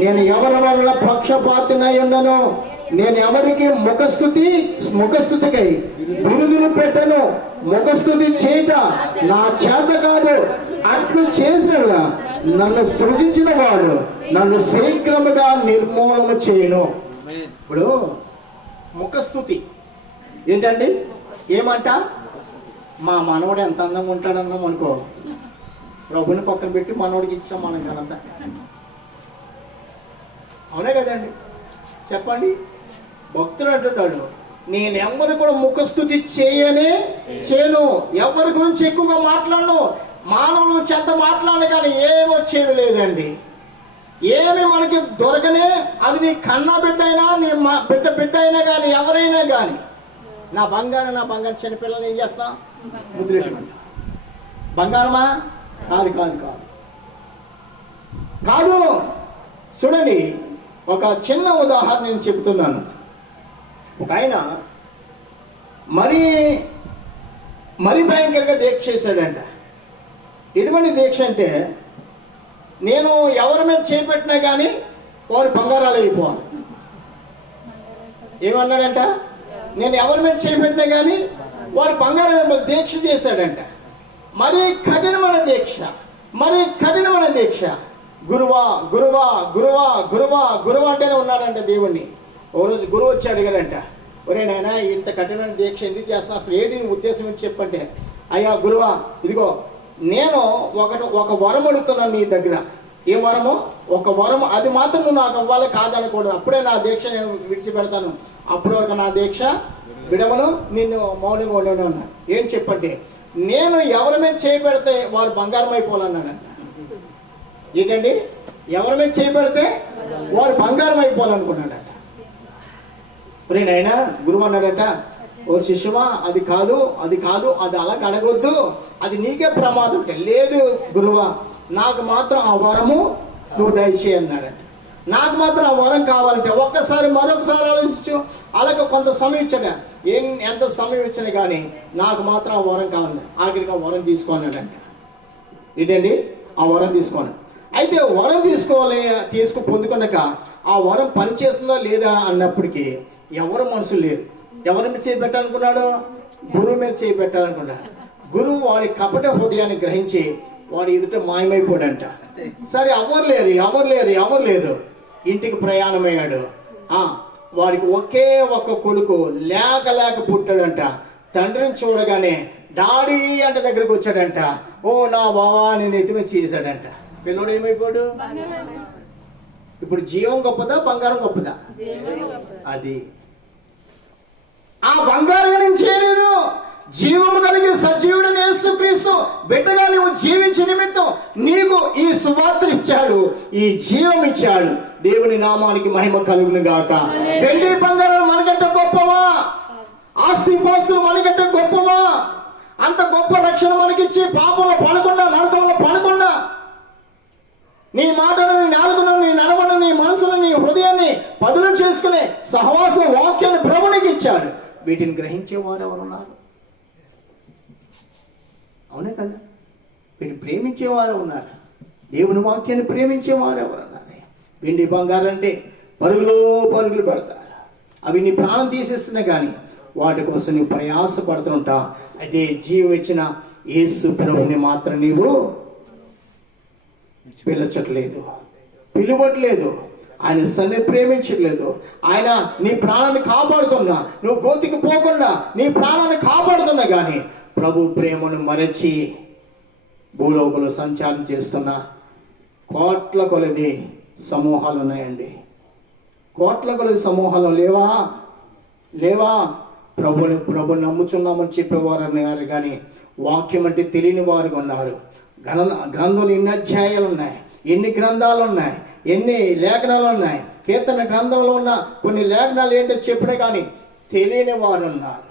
నేను ఎవరి వల్ల పక్షపాతినై ఉండను. నేను ఎవరికి ముఖస్థుతికై బిరుదులు పెట్టను. ముఖస్థుతి చేయట నా చేత కాదు. అట్లు చేసిన నన్ను సృజించిన వాడు నన్ను శీఘ్రముగా నిర్మూలన చేయను. ఇప్పుడు ముఖస్థుతి ఏంటండి? ఏమంట? మా మనవడు ఎంత అందంగా ఉంటాడన్నాం అనుకో, ప్రభుని పక్కన పెట్టి మనవడికి ఇచ్చాం మనం ఘనత. అవునే కదండి? చెప్పండి. భక్తుడు అంటున్నాడు, నేనెవరు కూడా ముఖస్థుతి చేయను, ఎవరి గురించి ఎక్కువగా మాట్లాడను, మానవుల చెత్త మాట్లాడను, కానీ ఏమొచ్చేది లేదండి. ఏమి మనకి దొరకనే, అది నీ కన్నా బిడ్డ అయినా నీ బిడ్డ అయినా కానీ ఎవరైనా కానీ, నా బంగారం చిన్నపిల్లలు ఏం చేస్తా? ముద్రెట్టుకుంటా. బంగారమా? కాదు. చూడండి, ఒక చిన్న ఉదాహరణ నేను చెబుతున్నాను. ఒక ఆయన మరీ భయంకరంగా దీక్ష చేశాడంట. ఎటువంటి దీక్ష అంటే, నేను ఎవరి మీద చేపెట్టినా కానీ వారు బంగారాలు అయిపోవాలి. ఏమన్నాడంట? నేను ఎవరి మీద చేపెట్టినా కానీ వారు బంగారం దీక్ష చేశాడంట. మరీ కఠినమైన దీక్ష. గురువా అంటేనే ఉన్నాడంట దేవుణ్ణి. ఓ రోజు గురువు వచ్చి అడిగాడంట, ఒరే నాయనా, ఇంత కఠినమైన దీక్ష ఎందుకు చేస్తున్నా, అసలు ఏంటి నీ ఉద్దేశం అని చెప్పంటే, అయ్యా గురువా, ఇదిగో నేను ఒక వరం అడుగుతున్నాను నీ దగ్గర. ఏ వరము? ఒక వరం, అది మాత్రం నువ్వు నాకు అవ్వాలి, కాదనకూడదు. అప్పుడే నా దీక్ష నేను విడిచిపెడతాను. అప్పటి వరకు నా దీక్ష విడవను, నిన్ను మౌనంగా ఉండను అన్నాడు. ఏం చెప్పంటే, నేను ఎవరి మీద చేయబెడితే వారు బంగారం అయిపోవాలన్నాడంట. ఏంటండి? ఎవరి మీద చేయబెడితే వారు బంగారం అయిపోవాలనుకున్నాడట. నాయనా, గురువు అన్నాడట, ఓ శిష్యువా, అది కాదు, అది అలా అడగొద్దు, అది నీకే ప్రమాదం. లేదు గురువా, నాకు మాత్రం ఆ వరము నువ్వు దయచేయి అన్నాడట. నాకు మాత్రం ఆ వరం కావాలంటే మరొకసారి ఆలోచించు. అలాగే కొంత సమయం ఇచ్చాడ. ఎంత సమయం ఇచ్చినా కానీ నాకు మాత్రం ఆ వరం కావాలి. ఆఖరికి ఆ వరం తీసుకోన్నాడంట. ఏంటండి? ఆ వరం తీసుకోను. అయితే వరం పొందుకున్నాక ఆ వరం పనిచేస్తుందో లేదా అన్నప్పటికీ ఎవరు మనుషులు లేరు. ఎవరి మీద చేపెట్టాలనుకున్నాడు? గురువు మీద చేపెట్టాలనుకున్నాడు. గురువు వాడి కపట హృదయాన్ని గ్రహించి వాడి ఎదుట మాయమైపోయాడంట. సరే, ఎవరు లేరు. ఇంటికి ప్రయాణమయ్యాడు. వాడికి ఒకే ఒక్క కొడుకు లేక పుట్టాడంట. తండ్రిని చూడగానే డాడీ అంటే దగ్గరకు వచ్చాడంట. ఓ నా బావా నేను ఎత్తిమే చేశాడంట. పిల్లడు ఏమైపోయాడు? ఇప్పుడు జీవం గొప్పదా, బంగారం గొప్పదా? అది ఆ బంగారం నేను చేయలేదు. జీవము కలిగి సజీవుడని యేసుక్రీస్తు బిడ్డగా నువ్వు జీవించే నిమిత్తం నీకు ఈ సువార్త ఇచ్చాడు, ఈ జీవం ఇచ్చాడు. దేవుని నామానికి మహిమ కలుగును గాక. వెండి బంగారం మనకంటే గొప్పవా? ఆస్తిపాస్తులు మనకంటే గొప్పవా? అంత గొప్ప రక్షణ మనకిచ్చి పాపంలో పడకుండా, నరకంలో పడకుండా, నీ మాటను, నీ నాలుగును, నీ నడవను, నీ మనసును, నీ హృదయాన్ని పదును చేసుకునే సహవాసం వీటిని గ్రహించేవారు ఎవరున్నారు? అవునే కదా, వీటిని ప్రేమించేవారు ఉన్నారు. దేవుని వాక్యాన్ని ప్రేమించేవారు ఎవరున్నారు? వెండి బంగారం అంటే పరుగులు పెడతారు. అవి నీ ప్రాణం తీసేస్తున్నా కానీ వాటి కోసం నీవు ప్రయాసపడుతుంటా. అయితే జీవం ఇచ్చిన యేసు ప్రభుని మాత్రం నీవు పిలువట్లేదు. ఆయన సన్ని ప్రేమించట్లేదు. ఆయన నీ ప్రాణాన్ని కాపాడుతున్నా, నువ్వు గోతికి పోకుండా నీ ప్రాణాన్ని కాపాడుతున్నా కానీ ప్రభు ప్రేమను మరచి భూలోకంలో సంచారం చేస్తున్న కోట్ల కొలది సమూహాలు ఉన్నాయండి. కోట్ల కొలది సమూహాలు లేవా ప్రభుని నమ్ముచున్నామని చెప్పేవారు అన్నారు కానీ వాక్యం అంటే తెలియని వారు ఉన్నారు. గ్రంథంలో ఎన్ని అధ్యాయాలు ఉన్నాయి, ఎన్ని గ్రంథాలు ఉన్నాయి, ఎన్ని లేఖనాలు ఉన్నాయి. కీర్తన గ్రంథంలో ఉన్న కొన్ని లేఖనాలు ఏంటో చెప్పినా కానీ తెలియని వారు ఉన్నారు.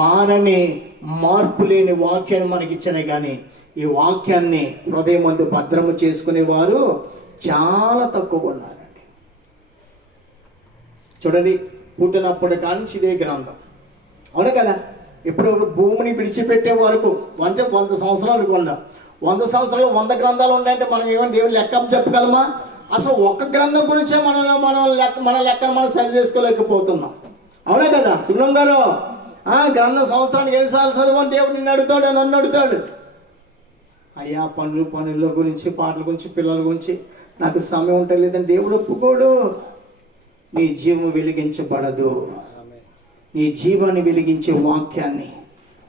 మారని మార్పు లేని వాక్యాన్ని మనకి ఇచ్చిన కానీ ఈ వాక్యాన్ని హృదయం ముందు భద్రము చేసుకునేవారు చాలా తక్కువగా ఉన్నారండి. చూడండి, పుట్టినప్పటి కాంచి ఇదే గ్రంథం. అవును కదా, ఇప్పుడు భూమిని విడిచిపెట్టే వరకు అంటే 100 సంవత్సరాలు అనుకున్నా, 100 సంవత్సరాలు 100 గ్రంథాలు ఉన్నాయంటే మనం ఏమైనా దేవుని లెక్క చెప్పగలమా? అసలు ఒక్క గ్రంథం గురించే మన లెక్కను మనం సరి చేసుకోలేకపోతున్నాం. అవునే కదా సుబ్రహ్మ గారు? గ్రంథం సంవత్సరానికి ఎన్నిసార్లు చదవని దేవుడు నన్ను అడుగుతాడు. అయ్యా పనుల గురించి, పాటల గురించి, పిల్లల గురించి నాకు సమయం ఉంటుంది లేదని దేవుడు ఒప్పుకోడు. నీ జీవం వెలిగించబడదు. నీ జీవాన్ని వెలిగించే వాక్యాన్ని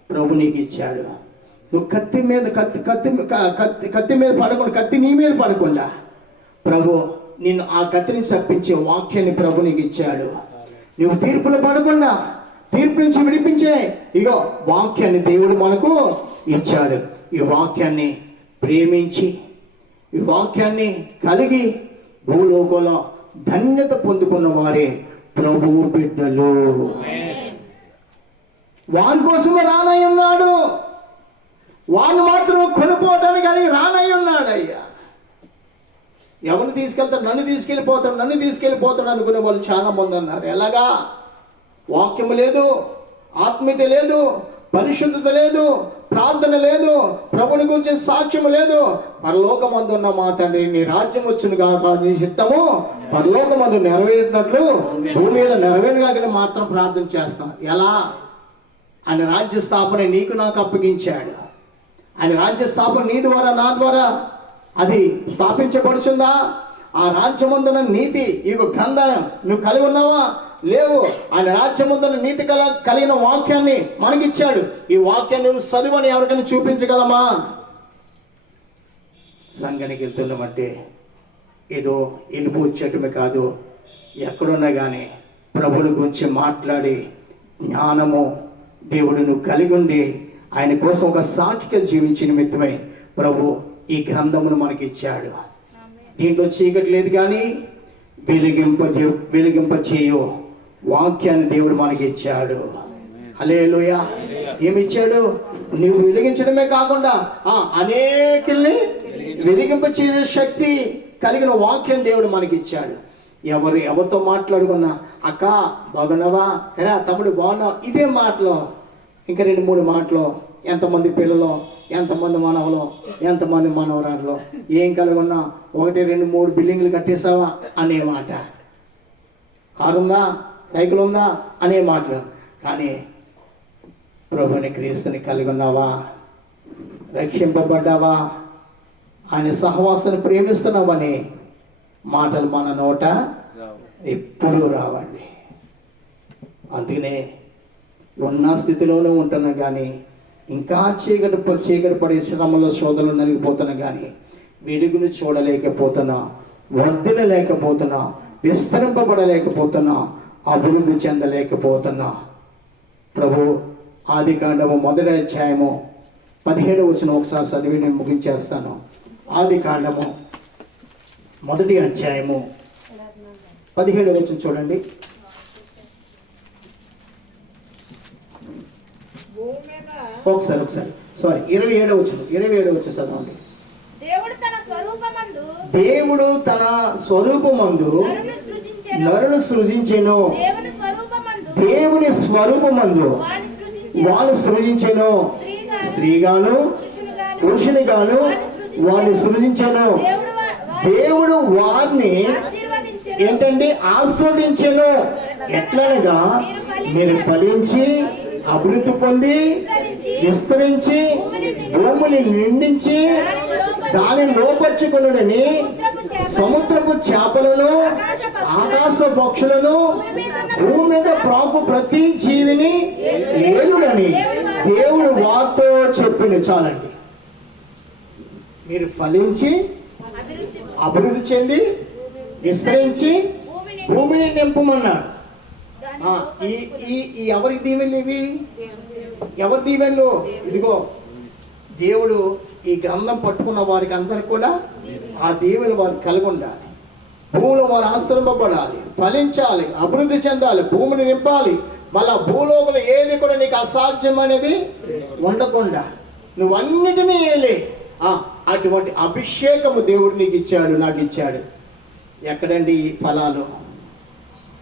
ప్రభు నీకు ఇచ్చాడు. నువ్వు కత్తి మీద పడకుండా, కత్తి నీ మీద పడకుండా ప్రభు నిన్ను ఆ కత్తి నుంచి తప్పించే వాక్యాన్ని ప్రభు నీకు ఇచ్చాడు. నువ్వు తీర్పులు పడకుండా తీర్పు నుంచి విడిపించే ఇగో వాక్యాన్ని దేవుడు మనకు ఇచ్చాడు. ఈ వాక్యాన్ని ప్రేమించి, ఈ వాక్యాన్ని కలిగి భూలోకంలో ధన్యత పొందుకున్న వారే ప్రభువు బిడ్డలు. వారి కోసమే రానై ఉన్నాడు. వారిని మాత్రం కొనుక్కోవటానికి కానీ రానై ఉన్నాడు. అయ్యా, ఎవరిని తీసుకెళ్తాడు? నన్ను తీసుకెళ్ళిపోతాడు అనుకునే వాళ్ళు చాలా మంది అన్నారు. ఎలాగా? వాక్యము లేదు, ఆత్మీయత లేదు, పరిశుద్ధత లేదు, ప్రార్థన లేదు, ప్రభుని గురించి సాక్ష్యము లేదు. పరలోకమందు ఉన్న మా తండ్రి నీ రాజ్యం వచ్చును కాక, నీ చిత్తము పరలోకమందు నెరవేరినట్లు భూమి మీద నెరవేరుగానే మాత్రం ప్రార్థన చేస్తాం. ఎలా? ఆయన రాజ్య స్థాపన నీకు నాకు అప్పగించాడు. ఆయన రాజ్య స్థాపన నీ ద్వారా నా ద్వారా అది స్థాపించబడుతుందా? ఆ రాజ్యమందున నీతి ఈ గ్రంథాన్ని నువ్వు కలిగి ఉన్నావా? లేవు. ఆయన రాజ్యమందున నీతి కలిగిన వాక్యాన్ని మనకిచ్చాడు. ఈ వాక్యాన్ని నువ్వు చదువని ఎవరికైనా చూపించగలమా? సంఘానికి వెళ్తున్నామంటే ఏదో ఎలుపు వచ్చేటమే కాదు, ఎక్కడున్నా కానీ ప్రభుని గురించి మాట్లాడి జ్ఞానము దేవుడు నువ్వు కలిగి ఉండి ఆయన కోసం ఒక సాక్షిగా జీవించిన నిమిత్తమై ప్రభు ఈ గ్రంథమును మనకి ఇచ్చాడు. దీంట్లో చీకటి లేదు కానీ వెలిగింప చేయు వాక్యాన్ని దేవుడు మనకి ఇచ్చాడు. హల్లెలూయా. ఏమిచ్చాడు? నువ్వు వెలిగించడమే కాకుండా అనేకుల్ని వెలిగింప చేసే శక్తి కలిగిన వాక్యం దేవుడు మనకి ఇచ్చాడు. ఎవరితో మాట్లాడుకున్నా అక్క బాగున్నావా, కదా తమ్ముడు బాగున్నావా, ఇదే మాటలో ఇంకా 2-3 మాటలు ఎంతమంది పిల్లలు, ఎంతమంది మనవలు, ఎంతమంది మనవరాళ్ళు, ఏం కలిగి ఉన్నా 1-2-3 బిల్డింగ్లు కట్టేసావా అనే మాట, కారు ఉందా, సైకిల్ ఉందా అనే మాటలు. కానీ ప్రభుని క్రీస్తుని కలిగి ఉన్నావా, రక్షింపబడ్డావా, ఆయన సహవాసాన్ని ప్రేమిస్తున్నావని మాటలు మన నోట ఎప్పుడూ రావండి. అందుకనే ఉన్న స్థితిలోనే ఉంటున్నా కానీ ఇంకా చీకటి పడే శ్రమలో శోధనలు నలిగిపోతున్నా కానీ వెలుగును చూడలేకపోతున్నా, వర్ధిల్లలేకపోతున్నా, విస్తరింపబడలేకపోతున్నా, అభివృద్ధి చెందలేకపోతున్నా. ప్రభు ఆదికాండము 1వ అధ్యాయము 17వ వచనం ఒకసారి చదివి నేను ముగించేస్తాను. ఆదికాండము 1వ అధ్యాయము 17వ వచనం చూడండి. ఒకసారి 27వ వచనం చదవండి. దేవుడు తన స్వరూపమందు నరును సృజించెను, దేవుని స్వరూపమందు వాడు సృజించెను, స్త్రీగాను పురుషునిగాను వారిని సృజించెను. దేవుడు వారిని ఏంటండి ఆస్వాదించెను. ఎట్లనగా మీరు ఫలించి అభివృద్ధి పొంది విస్తరించి భూమిని నిండించి దానిని లోపరుచుకొనుడని సముద్రపు చేపలను ఆకాశ పక్షులను భూమి మీద ప్రాకు ప్రతి జీవిని ఏలుడని దేవుడు వారితో చెప్పిన. చాలండి, మీరు ఫలించి అభివృద్ధి చెంది విస్తరించి భూమిని నింపమన్నాడు. ఈ ఎవరికి దీవెనలు ఇవి? ఎవరి దీవెనలు? ఇదిగో దేవుడు ఈ గ్రంథం పట్టుకున్న వారికి అందరికి కూడా ఆ దీవెనలు వారు కలిగి ఉండాలి. భూమిలో వారు ఆశ్రయింపబడాలి, ఫలించాలి, అభివృద్ధి చెందాలి, భూమిని నింపాలి. మళ్ళా భూలోకం ఏది కూడా నీకు అసాధ్యం అనేది ఉండకుండా నువ్వన్నిటినీ ఏలే. అటువంటి అభిషేకము దేవుడు నీకు ఇచ్చాడు, నాకు ఇచ్చాడు. ఎక్కడండి ఈ ఫలాలు?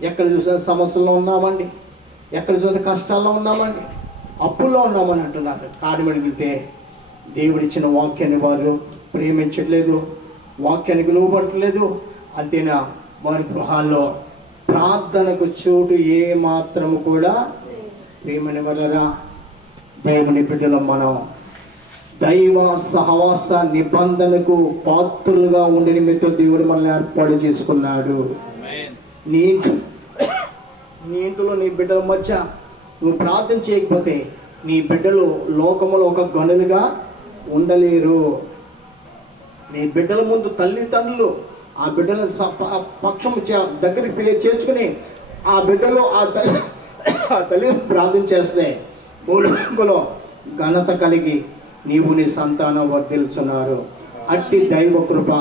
ఎక్కడ చూసిన సమస్యల్లో ఉన్నామండి, ఎక్కడ చూసిన కష్టాల్లో ఉన్నామండి, అప్పుల్లో ఉన్నామని అంటున్నారు. కారణం అడిగితే దేవుడిచ్చిన వాక్యాన్ని వారు ప్రేమించట్లేదు, వాక్యానికి లోబడట్లేదు. అంతేనా, వారి గృహాల్లో ప్రార్థనకు చోటు ఏ మాత్రము కూడా ప్రేమని వలరా. దేవుని బిడ్డలు మనం దైవ సహవాస నిబంధనకు పాత్రులుగా ఉండే నిమిత్తం దేవుడు మనల్ని ఏర్పాటు చేసుకున్నాడు. నీ ఇంట్లో నీ బిడ్డల మధ్య నువ్వు ప్రార్థన చేయకపోతే నీ బిడ్డలు లోకములో ఒక గనులుగా ఉండలేరు. నీ బిడ్డల ముందు తల్లిదండ్రులు ఆ బిడ్డలను పక్షం దగ్గరికి చేర్చుకుని ఆ బిడ్డలు ఆ తల్లి ప్రార్థన చేస్తే భూలోకంలో ఘనత కలిగి నీవు నీ సంతానం వర్ధిల్చున్నారు. అట్టి దైవ కృప,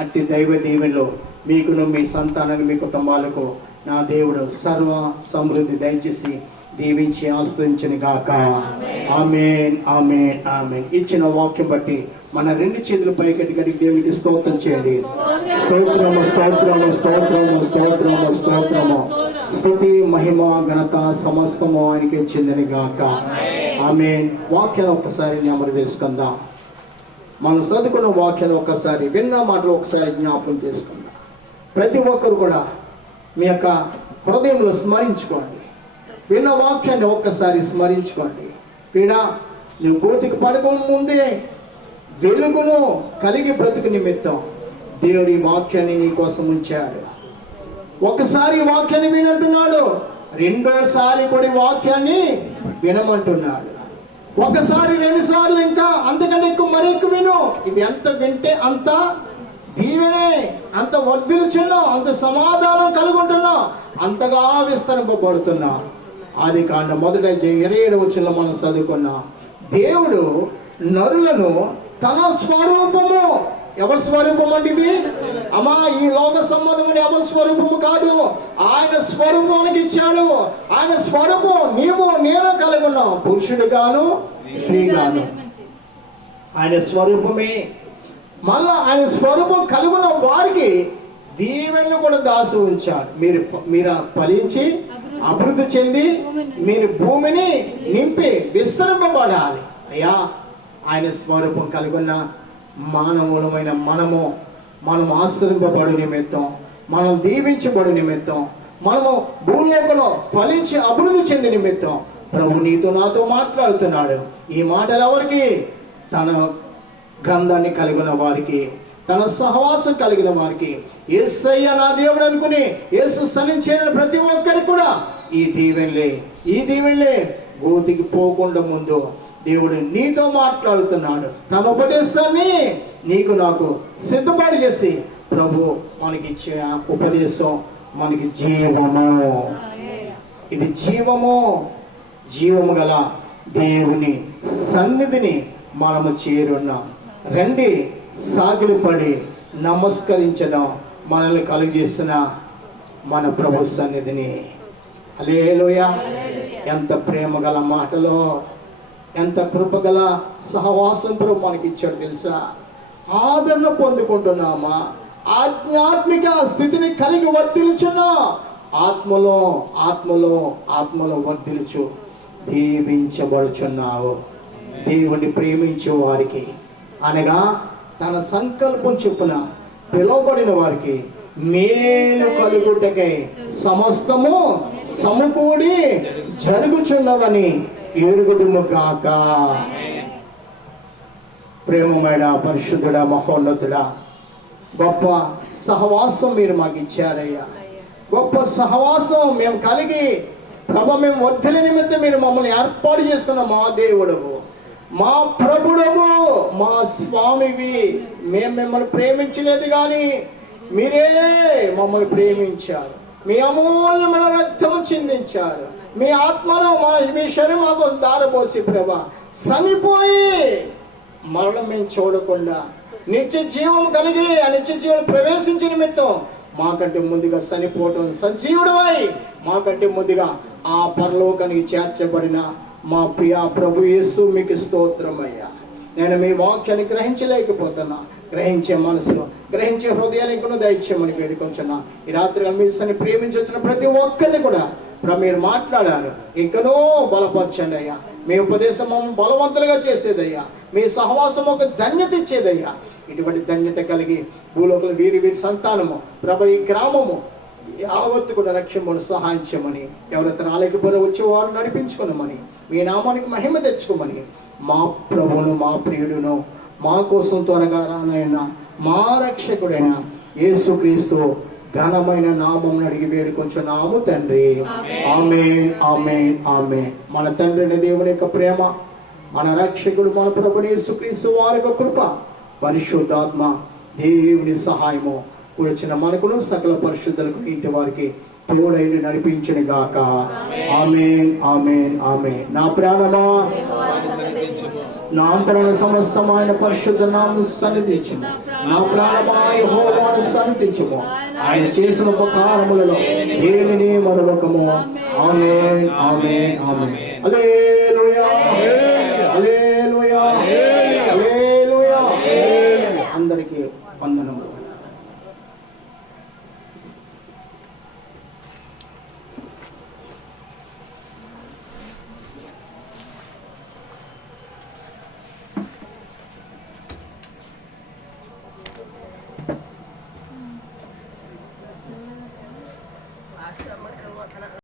అట్టి దైవ దీవెనలు మీకును మీ సంతానానికి మీ కుటుంబాలకు నా దేవుడు సర్వ సమృద్ధి దయచేసి దీవించి ఆస్వాదించను గాక. ఆమేన్, ఆమేన్, ఆమేన్. ఇచ్చిన వాక్యం బట్టి మన రెండు చేతులు పైకెట్టి గడికి దేవునికి స్తోత్రం చేయండి. స్తోత్రము, స్తోత్రము, స్తోత్రము, స్తోత్రము, స్తోత్రము. స్తుతి, మహిమ, ఘనత సమస్తము ఆయనకి చెందిన గాక. ఆమేన్. వాక్యాన్ని ఒక్కసారి జ్ఞాపకం వేసుకుందాం. మనం చదువుకున్న వాక్యాన్ని ఒక్కసారి, విన్న మాటలు ఒకసారి జ్ఞాపకం చేసుకుందాం. ప్రతి ఒక్కరు కూడా మీ యొక్క హృదయంలో స్మరించుకోండి. విన్న వాక్యాన్ని ఒక్కసారి స్మరించుకోండి. పీడ నువ్వు గోతికి పడక ముందే వెలుగును కలిగి బ్రతుకు నిమిత్తం దేవుడి వాక్యాన్ని నీ కోసం ఉంచాడు. ఒకసారి వాక్యాన్ని వినంటున్నాడు, రెండోసారి కూడా వాక్యాన్ని వినమంటున్నాడు. ఒకసారి, 2 సార్లు, ఇంకా అంతకంటే ఎక్కువ మరి ఎక్కువ విను. ఇది ఎంత వింటే అంత దీవెనే, అంత వర్ధిల్చున్నా, అంత సమాధానం కలుగుంటున్నా, అంతగా విస్తరింపబడుతున్నా. ఆది కాండ 1:27 వచనంలో మనం చదువుకున్నా, దేవుడు నరులను తన స్వరూపము, ఎవరి స్వరూపం అండి ఇది? అమ్మా, ఈ లోక సంబంధమైన ఎవరి స్వరూపము కాదు, ఆయన స్వరూపానికి ఇచ్చాడు. ఆయన స్వరూపం నీవు నేను కలిగి ఉన్నాం, పురుషుడుగాను స్త్రీగాను. ఆయన స్వరూపమే. మళ్ళా ఆయన స్వరూపం కలిగిన వారికి దీవెనలు కూడా దాసి ఉంచాడు. మీరు ఫలించి అభివృద్ధి చెంది మీరు భూమిని నింపి విస్తరింపబడాలి. అయ్యా, ఆయన స్వరూపం కలిగిన మానవులమైన మనం ఆశ్రయింపబడు నిమిత్తం, మనం దీవించబడు నిమిత్తం, మనము భూలోకంలో ఫలించి అభివృద్ధి చెంది నిమిత్తం ప్రభు నీతో నాతో మాట్లాడుతున్నాడు. ఈ మాటలు ఎవరికి? తన గ్రంథాన్ని కలిగిన వారికి, తన సహవాసం కలిగిన వారికి, యేసయ్య నా దేవుడు అనుకుని యేసు సన్నిధిని చేరిన ప్రతి ఒక్కరికి కూడా ఈ దీవెనలే. గోతికి పోకుండా ముందు దేవుడు నీతో మాట్లాడుతున్నాడు. తన ఉపదేశాన్ని నీకు నాకు సిద్ధపాటు చేసి ప్రభు మనకి ఇచ్చే ఉపదేశం మనకి జీవము. ఇది జీవము గల దేవుని సన్నిధిని మనము చేరున్నాం. రండి, సాగిలిపడి నమస్కరించదాం మనల్ని కలుగజేసిన మన ప్రభు సన్నిధిని. హల్లెలూయా. ఎంత ప్రేమ గల మాటలో, ఎంత కృపగల సహవాసం ప్రభు మనకి ఇచ్చాడు తెలుసా? ఆదరణ పొందుకుంటున్నామా? ఆధ్యాత్మిక స్థితిని కలిగి వర్తిల్చున్నా, ఆత్మలో ఆత్మలో ఆత్మలో వర్ధిల్చు దీవించబడుచున్నావు. దేవుణ్ణి ప్రేమించే వారికి అనగా తన సంకల్పం చొప్పున పిలువబడిన వారికి మేలు కలుగుటకై సమస్తము సమకూడి జరుగుచున్నవని ఎరుగుదుము గాక. ప్రేమమైన పరిశుద్ధుడా, మహోన్నతుడా, గొప్ప సహవాసం మీరు మాకు ఇచ్చారయ్యా. గొప్ప సహవాసం మేము కలిగి ప్రభు మేము వర్ధల నిమిత్తం మీరు మమ్మల్ని ఏర్పాటు చేసుకున్న మా దేవుడవు, మా ప్రభుడవు, మా స్వామివి. మేము మిమ్మల్ని ప్రేమించలేదు కానీ మీరే మమ్మల్ని ప్రేమించారు. మీ అమూల్యమైన రక్తము చిందించారు. మీ ఆత్మను మీ శరీరం మాకు దారబోసి ప్రభా చనిపోయి మరణం మేము చూడకుండా నిత్య జీవం కలిగి ఆ నిత్య జీవం ప్రవేశించిన నిమిత్తం మాకంటే ముందుగా చనిపోవటం సజీవుడవై మాకంటే ముందుగా ఆ పరలోకానికి చేర్చబడిన మా ప్రియ ప్రభు యేసు మీకు స్తోత్రమయ్యా. నేను మీ వాక్యాన్ని గ్రహించలేకపోతున్నా. గ్రహించే మనసులో గ్రహించే హృదయానికి దయచేయమని వేడుకొంచున్నా. ఈ రాత్రి మీ ప్రేమించి వచ్చిన ప్రతి ఒక్కరిని కూడా మీరు మాట్లాడారు. ఇంకనో బలపరచండి అయ్యా. మీ ఉపదేశం బలవంతులుగా చేసేదయ్యా. మీ సహవాసం ఒక ధన్యత ఇచ్చేదయ్యా. ఇటువంటి ధన్యత కలిగి భూలోకలు వీరి సంతానము ఈ గ్రామము యావత్తు కూడా రక్షణను సహాయం చేయమని, ఎవరైతే రాలేకపోతే వచ్చేవారు నడిపించుకోనమని, మీ నామానికి మహిమ తెచ్చుకోమని, మా ప్రభువును మా ప్రియుడును మా కోసం త్వరగా రానైన మా రక్షకుడైన యేసుక్రీస్తు ఘనమైన నామం అడిగి వేడుకొంచున్నాము తండ్రి. ఆమేన్, ఆమేన్, ఆమేన్. మన తండ్రి దేవుని యొక్క ప్రేమ, మన రక్షకుడు మన ప్రభువు యేసుక్రీస్తు వారి యొక్క కృప, పరిశుద్ధాత్మ దేవుని సహాయము కూర్చిన మనకును సకల పరిశుద్ధులకు ఇంటి వారికి తోడైన నడిపించని గాక. ఆమేన్, ఆమేన్, ఆమేన్. నా ప్రాణమా నా అంతరణ సమస్తమైన పరిశుద్ధ నామమును సన్నిధించుము. నా ప్రాణమా యెహోవాను సన్నిధించుము. ఆయన చేసిన ఉపకారములలో దేనిని మరొకము. ఆమేన్, ఆమేన్, ఆమేన్. హల్లెలూయా, హల్లెలూయా, హల్లెలూయా. అందరికీ వందనములు.